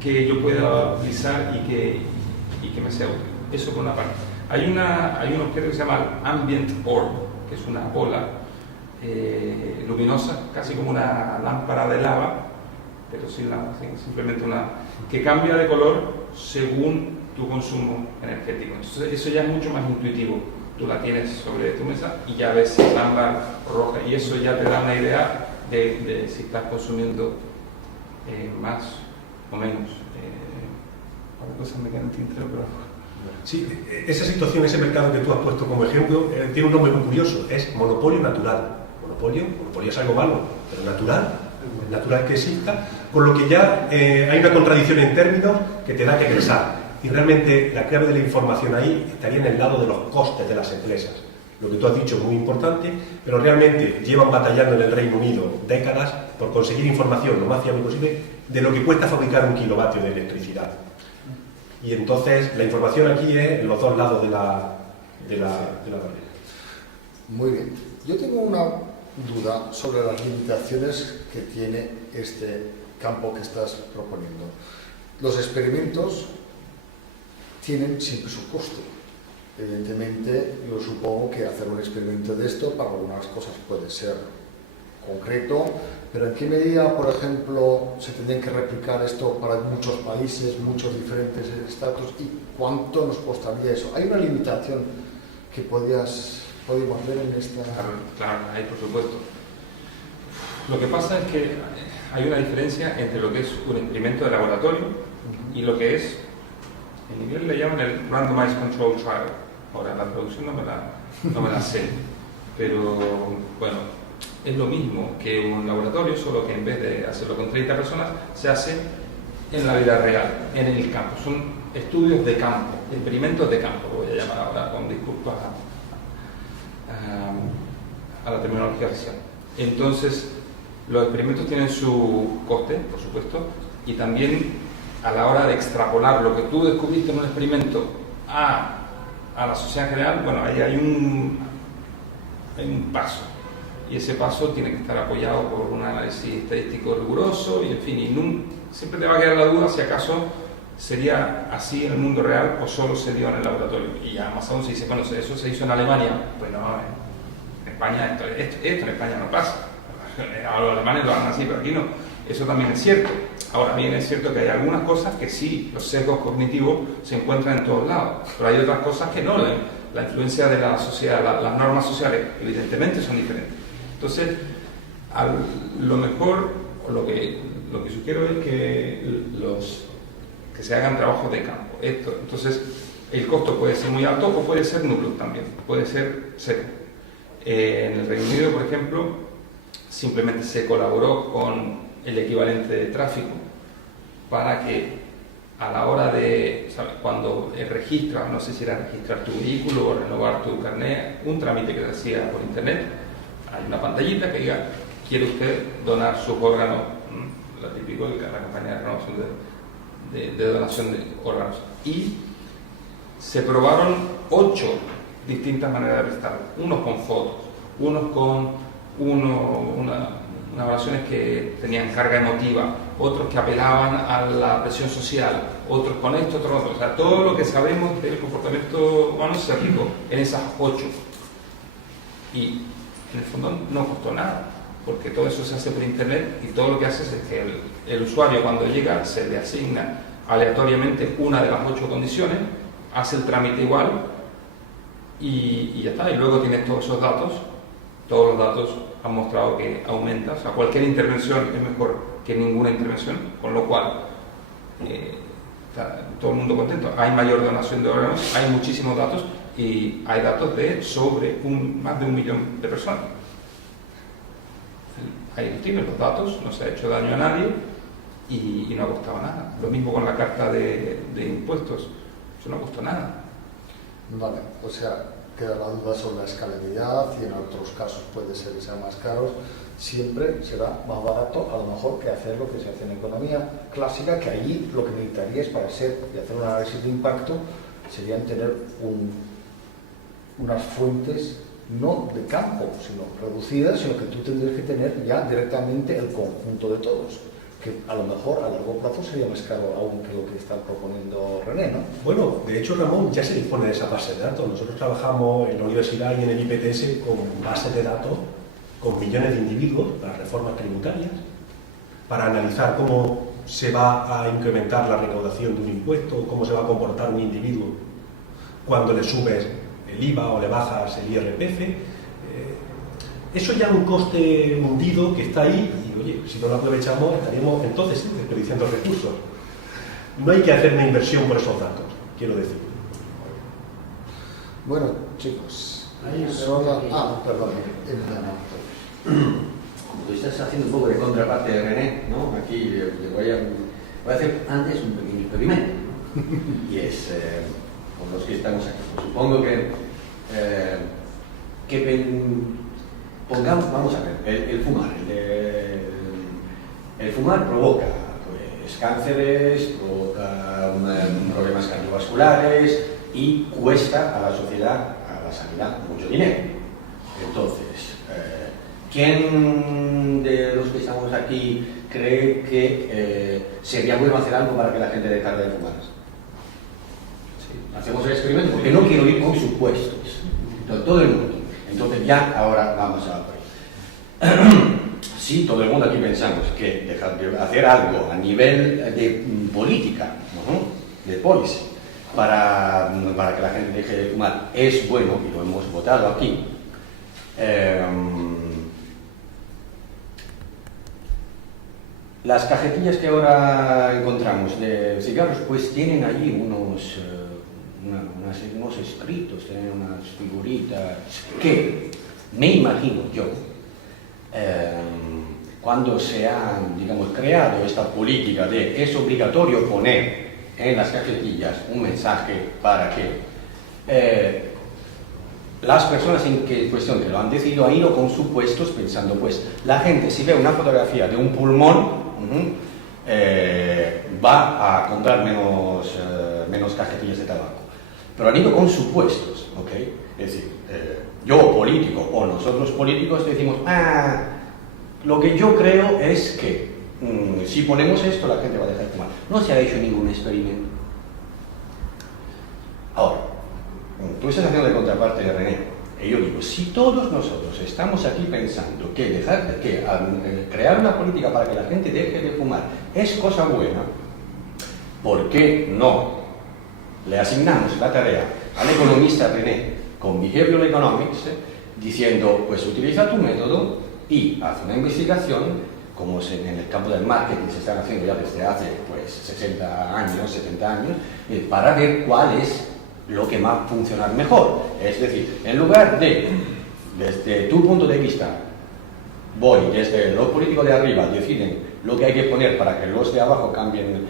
que yo pueda utilizar y que me sea útil? Eso por una parte. Hay un objeto que se llama Ambient Orb, que es una bola luminosa, casi como una lámpara de lava, pero simplemente que cambia de color según tu consumo energético. Entonces eso ya es mucho más intuitivo. Tú la tienes sobre tu mesa y ya ves si es ámbar o roja, y eso ya te da una idea de si estás consumiendo más o menos. Cosas me quedan en tintero, pero... Sí, esa situación, ese mercado que tú has puesto como ejemplo, tiene un nombre muy curioso, es monopolio natural. Monopolio es algo malo, pero es natural que exista, con lo que ya hay una contradicción en términos que te da que pensar. Y realmente la clave de la información ahí estaría en el lado de los costes de las empresas. Lo que tú has dicho es muy importante, pero realmente llevan batallando en el Reino Unido décadas por conseguir información lo más fiable posible de lo que cuesta fabricar un kilovatio de electricidad. Y entonces la información aquí es en los dos lados de la barrera. Muy bien. Yo tengo una duda sobre las limitaciones que tiene este campo que estás proponiendo. Los experimentos tienen siempre su coste. Evidentemente, yo supongo que hacer un experimento de esto para algunas cosas puede ser concreto, pero ¿en qué medida, por ejemplo, se tendrían que replicar esto para muchos países, muchos diferentes estatus, y cuánto nos costaría eso? ¿Hay una limitación que podemos ver en esta...? Claro, hay, por supuesto. Lo que pasa es que hay una diferencia entre lo que es un experimento de laboratorio y lo que es, en inglés le llaman el Randomized Control Trial. Ahora, la traducción no me la sé, pero bueno, es lo mismo que un laboratorio, solo que en vez de hacerlo con 30 personas, se hace en la vida real, en el campo. Son estudios de campo, experimentos de campo, lo voy a llamar ahora con disculpas a la terminología oficial. Entonces, los experimentos tienen su coste, por supuesto, y también a la hora de extrapolar lo que tú descubriste en un experimento a la sociedad en general, bueno, ahí hay un paso, y ese paso tiene que estar apoyado por un análisis estadístico riguroso, y en fin, siempre te va a quedar la duda si acaso sería así en el mundo real o solo se dio en el laboratorio. Y ya más aún se dice, bueno, eso se hizo en Alemania, pues no, en España esto en España no pasa. A los alemanes lo hacen así, pero aquí no. Eso también es cierto. Ahora bien, es cierto que hay algunas cosas que sí, los sesgos cognitivos se encuentran en todos lados, pero hay otras cosas que no. La influencia de la sociedad, las normas sociales, evidentemente son diferentes. Entonces, lo mejor, o lo que sugiero es que se hagan trabajos de campo. Entonces, el costo puede ser muy alto o puede ser nulo también, puede ser cero. En el Reino Unido, por ejemplo, simplemente se colaboró con el equivalente de tráfico para que a la hora de, ¿sabes?, cuando registras, no sé si era registrar tu vehículo o renovar tu carnet, un trámite que se hacía por internet, hay una pantallita que diga: ¿quiere usted donar sus órganos? Lo típico de la campaña de renovación de donación de órganos. Y se probaron 8 distintas maneras de prestar, unos con fotos, unos con unas oraciones que tenían carga emotiva, otros que apelaban a la presión social, otros con esto, otros con otro. O sea, todo lo que sabemos del comportamiento humano se aplicó en esas 8. Y en el fondo no costó nada, porque todo eso se hace por internet y todo lo que hace es que el usuario, cuando llega, se le asigna aleatoriamente una de las 8 condiciones, hace el trámite igual y ya está. Y luego tienes todos esos datos. Todos los datos han mostrado que aumenta, o sea, cualquier intervención es mejor que ninguna intervención, con lo cual está todo el mundo contento. Hay mayor donación de órganos, hay muchísimos datos y hay datos de más de 1 millón de personas. Ahí tienen los datos, no se ha hecho daño a nadie y no ha costado nada. Lo mismo con la carta de impuestos, eso no costó nada. Vale, o sea, queda la duda sobre la escalabilidad y en otros casos puede ser que sean más caros. Siempre será más barato a lo mejor que hacer lo que se hace en economía clásica, que allí lo que necesitarías para hacer y hacer un análisis de impacto serían tener unas fuentes no de campo, sino reducidas, sino que tú tendrías que tener ya directamente el conjunto de todos, que a lo mejor a largo plazo sería más caro aún que lo que está proponiendo René, ¿no? Bueno, de hecho, Ramón, ya se dispone de esa base de datos. Nosotros trabajamos en la universidad y en el IPTS con bases de datos con millones de individuos para reformas tributarias, para analizar cómo se va a incrementar la recaudación de un impuesto, cómo se va a comportar un individuo cuando le subes el IVA o le bajas el IRPF. Eso ya es un coste hundido que está ahí y, oye, si no lo aprovechamos estaríamos entonces desperdiciando recursos. No hay que hacer una inversión por esos datos, quiero decir. Bueno, chicos, perdón, como tú estás haciendo un poco de contraparte de René, ¿no? Aquí le voy a hacer antes un pequeño experimento, ¿no? Y es con los que estamos aquí. Supongo que pongamos, vamos a ver, el fumar. El fumar provoca pues, cánceres, provoca problemas cardiovasculares y cuesta a la sociedad, a la sanidad, mucho dinero. Entonces, ¿quién de los que estamos aquí cree que sería bueno hacer algo para que la gente dejara de fumar? Sí. Hacemos el experimento, porque no quiero ir con supuestos. Todo el mundo. Entonces ya, ahora vamos a ver. Sí, todo el mundo aquí pensamos que dejar de hacer algo a nivel de política, ¿no? De policy, para que la gente deje de fumar es bueno, y lo hemos votado aquí. Las cajetillas que ahora encontramos de cigarros pues tienen allí unos escritos, tienen unas figuritas que me imagino yo cuando se ha, digamos, creado esta política de que es obligatorio poner en las cajetillas un mensaje para que las personas en cuestión que lo han decidido han ido con supuestos pensando, pues la gente si ve una fotografía de un pulmón va a comprar menos cajetillas de tabaco, pero han ido con supuestos, ¿ok? Es decir, yo político o nosotros políticos decimos, lo que yo creo es que si ponemos esto la gente va a dejar de fumar. No se ha hecho ningún experimento. Ahora, tú estás haciendo de contraparte de René, y yo digo, si todos nosotros estamos aquí pensando que crear una política para que la gente deje de fumar es cosa buena, ¿por qué no le asignamos la tarea al economista René con Behavioral Economics diciendo, pues utiliza tu método y haz una investigación, como en el campo del marketing se están haciendo ya desde hace pues 60 años, 70 años, para ver cuál es lo que va a funcionar mejor. Es decir, en lugar de, desde tu punto de vista, voy desde los políticos de arriba, deciden lo que hay que poner para que los de abajo cambien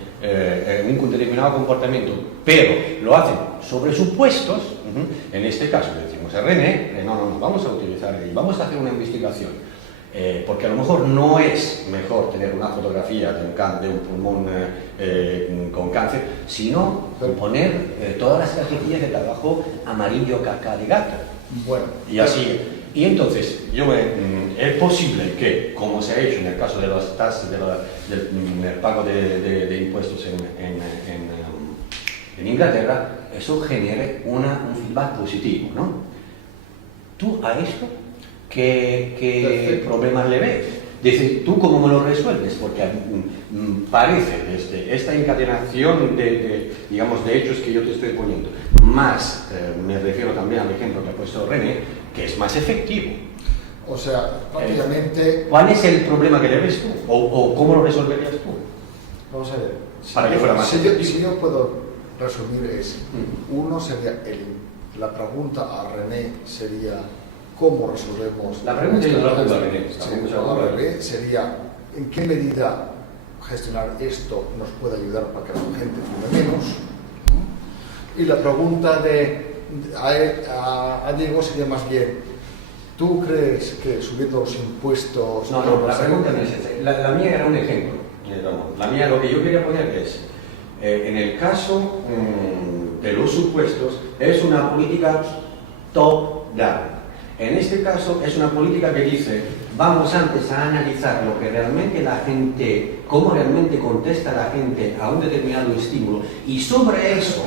un determinado comportamiento, pero lo hacen sobre supuestos, en este caso le decimos a René, no, vamos a utilizar y vamos a hacer una investigación, porque a lo mejor no es mejor tener una fotografía de un pulmón con cáncer, sino poner todas las cajetillas de tabaco amarillo caca de gato. Bueno, y así. Y entonces, es posible que, como se ha hecho en el caso de las tasas del pago de impuestos en Inglaterra, eso genere un feedback positivo, ¿no? ¿Tú a esto qué problemas le ves? Dice, ¿tú cómo me lo resuelves? Porque parece, desde esta encadenación de hechos que yo te estoy poniendo, más, me refiero también al ejemplo que ha puesto René, que es más efectivo. o sea, prácticamente... ¿Cuál es el problema que le ves tú? ¿O cómo lo resolverías tú? Vamos a ver. Para que fuera más efectivo. Si yo puedo resumir es, uno sería la pregunta a René sería ¿cómo resolvemos? La pregunta es la de René. A René sería ¿en qué medida gestionar esto nos puede ayudar para que la gente fume menos? Y la pregunta a Diego sería más bien, ¿tú crees que subiendo los impuestos... No, la pregunta no es esa. La mía era un ejemplo. La mía, lo que yo quería poner es, en el caso de los supuestos, es una política top-down. En este caso es una política que dice, vamos antes a analizar lo que realmente la gente, cómo realmente contesta la gente a un determinado estímulo, y sobre eso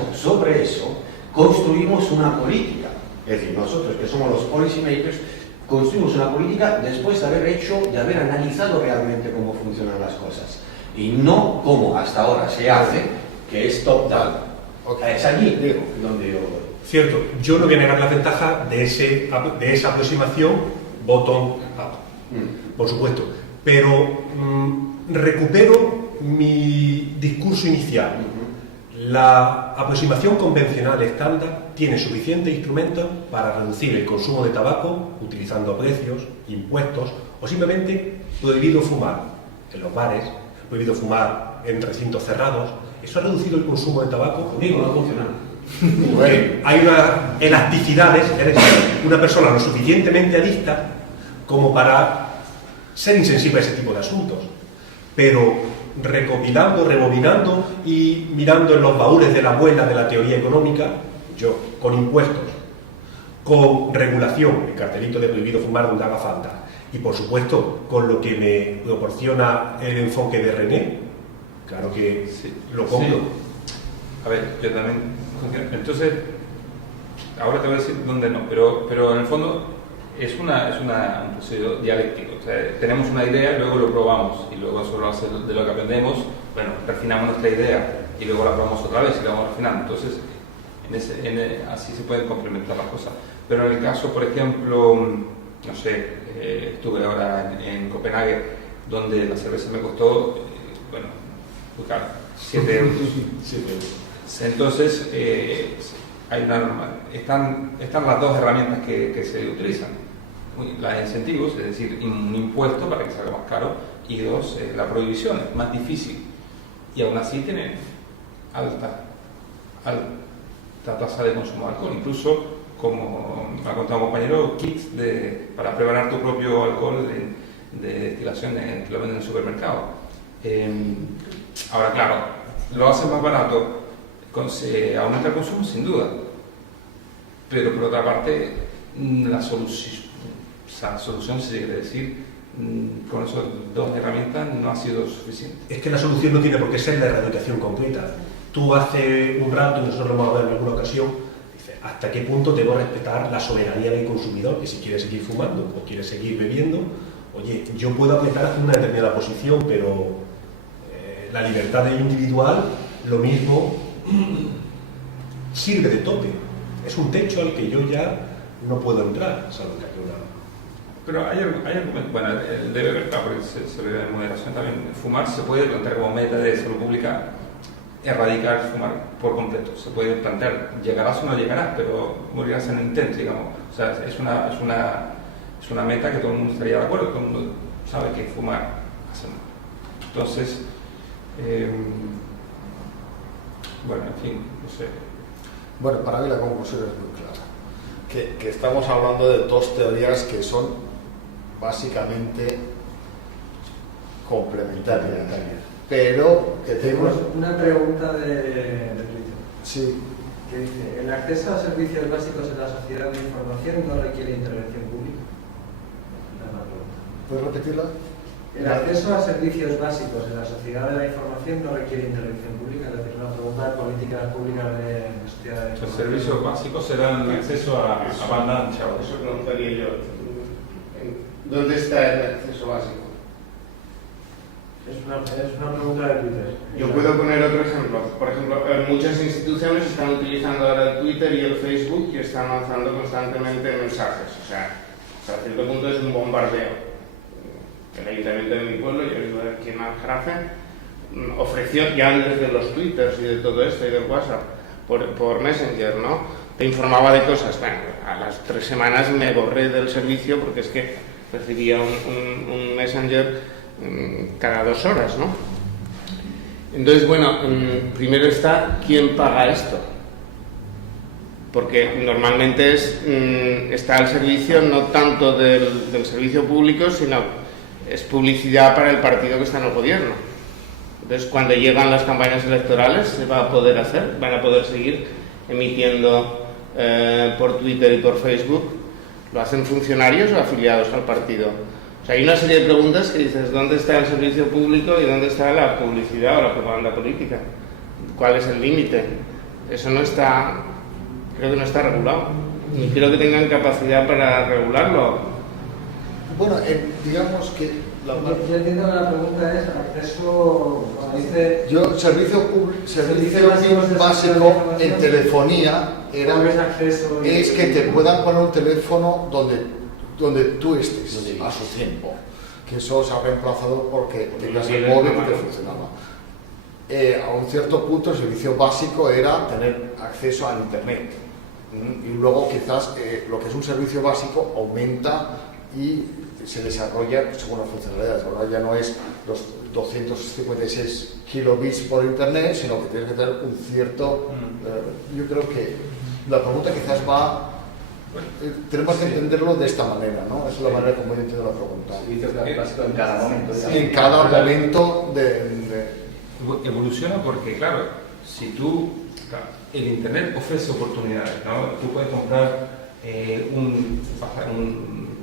construimos una política. Es decir, nosotros que somos los policy makers, construimos una política después de haber analizado realmente cómo funcionan las cosas. Y no como hasta ahora se hace, que es top-down. Okay. Es allí, Diego, donde yo... Cierto, yo no voy a negar la ventaja de esa aproximación bottom-up, por supuesto, pero recupero mi discurso inicial. La aproximación convencional estándar tiene suficientes instrumentos para reducir el consumo de tabaco utilizando precios, impuestos o simplemente prohibido fumar en los bares, prohibido fumar en recintos cerrados. Eso ha reducido el consumo de tabaco. Conmigo no ha funcionado. Hay unas elasticidades, eres una persona lo suficientemente adicta como para ser insensible a ese tipo de asuntos, pero recopilando, rebobinando y mirando en los baúles de la abuela de la teoría económica, yo, con impuestos, con regulación, el cartelito de prohibido fumar donde haga falta, y por supuesto con lo que me proporciona el enfoque de René, claro que sí, lo compro. Sí. A ver, yo también. Entonces, ahora te voy a decir dónde no, pero en el fondo es un proceso dialéctico. O sea, tenemos una idea, luego lo probamos y luego sobre la base de lo que aprendemos, bueno, refinamos nuestra idea y luego la probamos otra vez y la vamos refinando. Entonces, así se pueden complementar las cosas. Pero en el caso, por ejemplo, no sé, estuve ahora en Copenhague, donde la cerveza me costó, bueno, muy caro, 7 euros. 7 euros. Entonces, están las dos herramientas que se utilizan. Las incentivos, es decir, un impuesto para que salga más caro, y dos, la prohibición, es más difícil. Y aún así tiene alta tasa de consumo de alcohol. Incluso, como me ha contado un compañero, kits para preparar tu propio alcohol de destilación que lo venden en el supermercado. Ahora, claro, lo hacen más barato. Aumenta el consumo sin duda, pero por otra parte la solución se quiere decir con esas dos herramientas no ha sido suficiente. Es que la solución no tiene por qué ser la erradicación completa. Tú hace un rato, y nosotros lo hemos hablado en alguna ocasión, dices, ¿hasta qué punto debo respetar la soberanía del consumidor? Que si quiere seguir fumando o quiere seguir bebiendo, oye, yo puedo apretar hacia una determinada posición, pero la libertad del individual, lo mismo, sirve de tope. Es un techo al que yo ya no puedo entrar, salvo que haya una... Pero hay argumentos, bueno, debe haber, porque se ve en moderación también. Fumar se puede plantear como meta de salud pública, erradicar fumar por completo. Se puede plantear, llegarás o no llegarás, pero morirás en el intento, digamos. O sea, es una meta que todo el mundo estaría de acuerdo, todo el mundo sabe que fumar hace mal. Entonces, bueno, en fin, no sé. Bueno, para mí la conclusión es muy clara. Que estamos hablando de dos teorías que son básicamente complementarias. Pero que tenemos... Una pregunta de Twitter. Sí. Que dice, ¿el acceso a servicios básicos en la sociedad de información no requiere intervención pública? Esa es la pregunta. ¿Puedes repetirla? El acceso a servicios básicos en la sociedad de la información no requiere intervención pública, es decir, una pregunta de políticas públicas de sociedad de Los información. servicios básicos serán el acceso a banda ancha. Eso preguntaría yo. ¿Dónde está el acceso básico? Es una pregunta de Twitter. Yo puedo poner otro ejemplo. Por ejemplo, muchas instituciones están utilizando ahora el Twitter y el Facebook y están lanzando constantemente mensajes. O sea, hasta cierto punto es un bombardeo. El ayuntamiento de mi pueblo, yo vivo aquí en Aljarafe, ofreció ya desde los Twitters y de todo esto y del WhatsApp por Messenger, ¿no? Te informaba de cosas. Bueno, a las 3 semanas me borré del servicio porque es que recibía un Messenger cada 2 horas, ¿no? Entonces, bueno, primero está quién paga esto. Porque normalmente está al servicio no tanto del servicio público, sino es publicidad para el partido que está en el gobierno. Entonces, cuando llegan las campañas electorales, se va a poder hacer, van a poder seguir emitiendo por Twitter y por Facebook. ¿Lo hacen funcionarios o afiliados al partido? O sea, hay una serie de preguntas que dices, ¿dónde está el servicio público y dónde está la publicidad o la propaganda política? ¿Cuál es el límite? Eso no está, creo que no está regulado. Ni creo que tengan capacidad para regularlo. Bueno, digamos que... Yo entiendo que la pregunta es acceso... Dice, Yo, servicio básico en telefonía es que te puedan poner un teléfono donde tú estés a su tiempo. Que eso se ha reemplazado porque tenías el móvil y te funcionaba. A un cierto punto el servicio básico era tener acceso a internet. Y luego quizás lo que es un servicio básico aumenta y se desarrolla según las funcionalidades. Ahora ya no es los 256 kilobits por internet, sino que tienes que tener un cierto... yo creo que la pregunta quizás va... tenemos que entenderlo de esta manera, ¿no? Esa es la manera como yo entiendo la pregunta. En cada momento. En cada momento Evoluciona porque, claro, si tú... Claro, el Internet ofrece oportunidades, ¿no? Tú puedes comprar un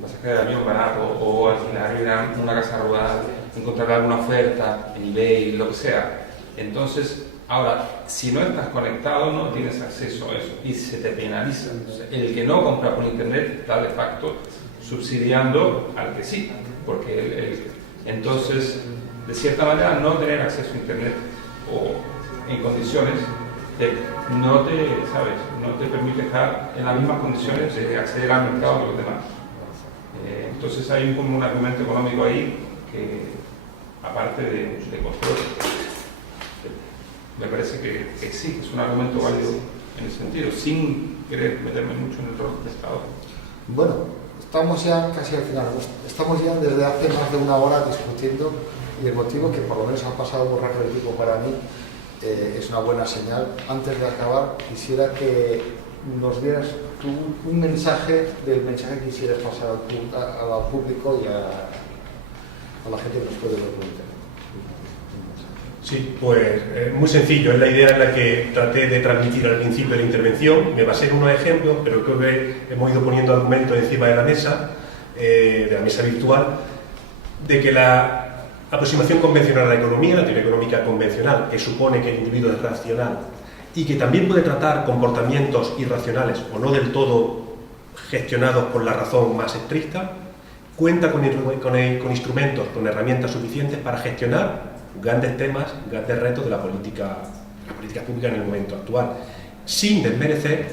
pasaje de avión barato o alquilar una casa rural, encontrar alguna oferta en eBay, lo que sea. Entonces, ahora, si no estás conectado, no tienes acceso a eso y se te penaliza. O sea, el que no compra por internet está de facto subsidiando al que sí, porque entonces, de cierta manera, no tener acceso a internet o en condiciones no te permite estar en las mismas condiciones de acceder al mercado que los demás. Entonces hay como un argumento económico ahí que, aparte de control, me parece que sí, es un argumento válido en ese sentido, sin querer meterme mucho en el rol de Estado. Bueno, estamos ya casi al final. Estamos ya desde hace más de 1 hora discutiendo y el motivo que por lo menos ha pasado muy rápido el tiempo para mí es una buena señal. Antes de acabar, quisiera que nos dieras tú un mensaje del mensaje que quisieras pasar al público y a la gente que nos puede ver por internet. Sí, pues muy sencillo, es la idea en la que traté de transmitir al principio de la intervención. Me basé en unos ejemplos, pero creo que hemos ido poniendo argumentos encima de la mesa virtual, de que la aproximación convencional a la economía, la teoría económica convencional, que supone que el individuo es racional y que también puede tratar comportamientos irracionales o no del todo gestionados por la razón más estricta, cuenta con instrumentos, con herramientas suficientes para gestionar grandes temas, grandes retos de la política pública en el momento actual, sin desmerecer,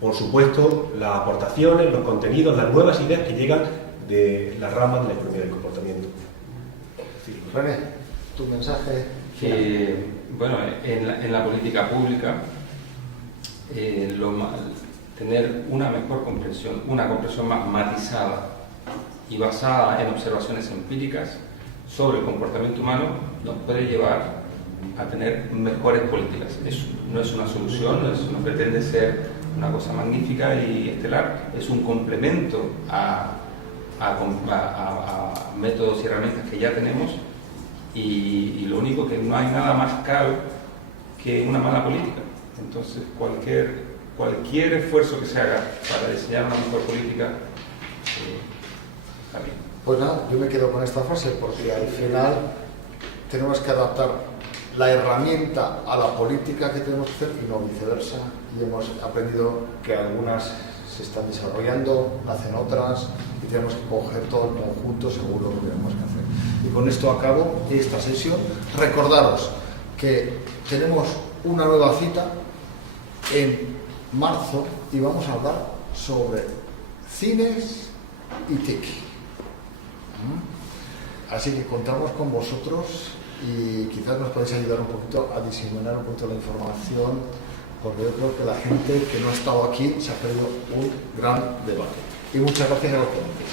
por supuesto, las aportaciones, los contenidos, las nuevas ideas que llegan de las ramas de la economía del comportamiento. René, tu mensaje. Bueno, en la política pública, tener una mejor comprensión, una comprensión más matizada y basada en observaciones empíricas sobre el comportamiento humano nos puede llevar a tener mejores políticas. Eso no es una solución, no pretende ser una cosa magnífica y estelar, es un complemento a métodos y herramientas que ya tenemos y lo único que no hay nada más caro que una mala política. Entonces cualquier esfuerzo que se haga para diseñar una mejor política está bien. Pues nada, yo me quedo con esta frase porque al final tenemos que adaptar la herramienta a la política que tenemos que hacer y no viceversa, y hemos aprendido que algunas se están desarrollando, nacen otras y tenemos que coger todo el conjunto según lo que tenemos que hacer. Y con esto acabo esta sesión. Recordaros que tenemos una nueva cita en marzo y vamos a hablar sobre cines y TIC. Así que contamos con vosotros y quizás nos podéis ayudar un poquito a diseminar un poquito la información, porque yo creo que la gente que no ha estado aquí se ha perdido un gran debate. Y muchas gracias a los ponentes.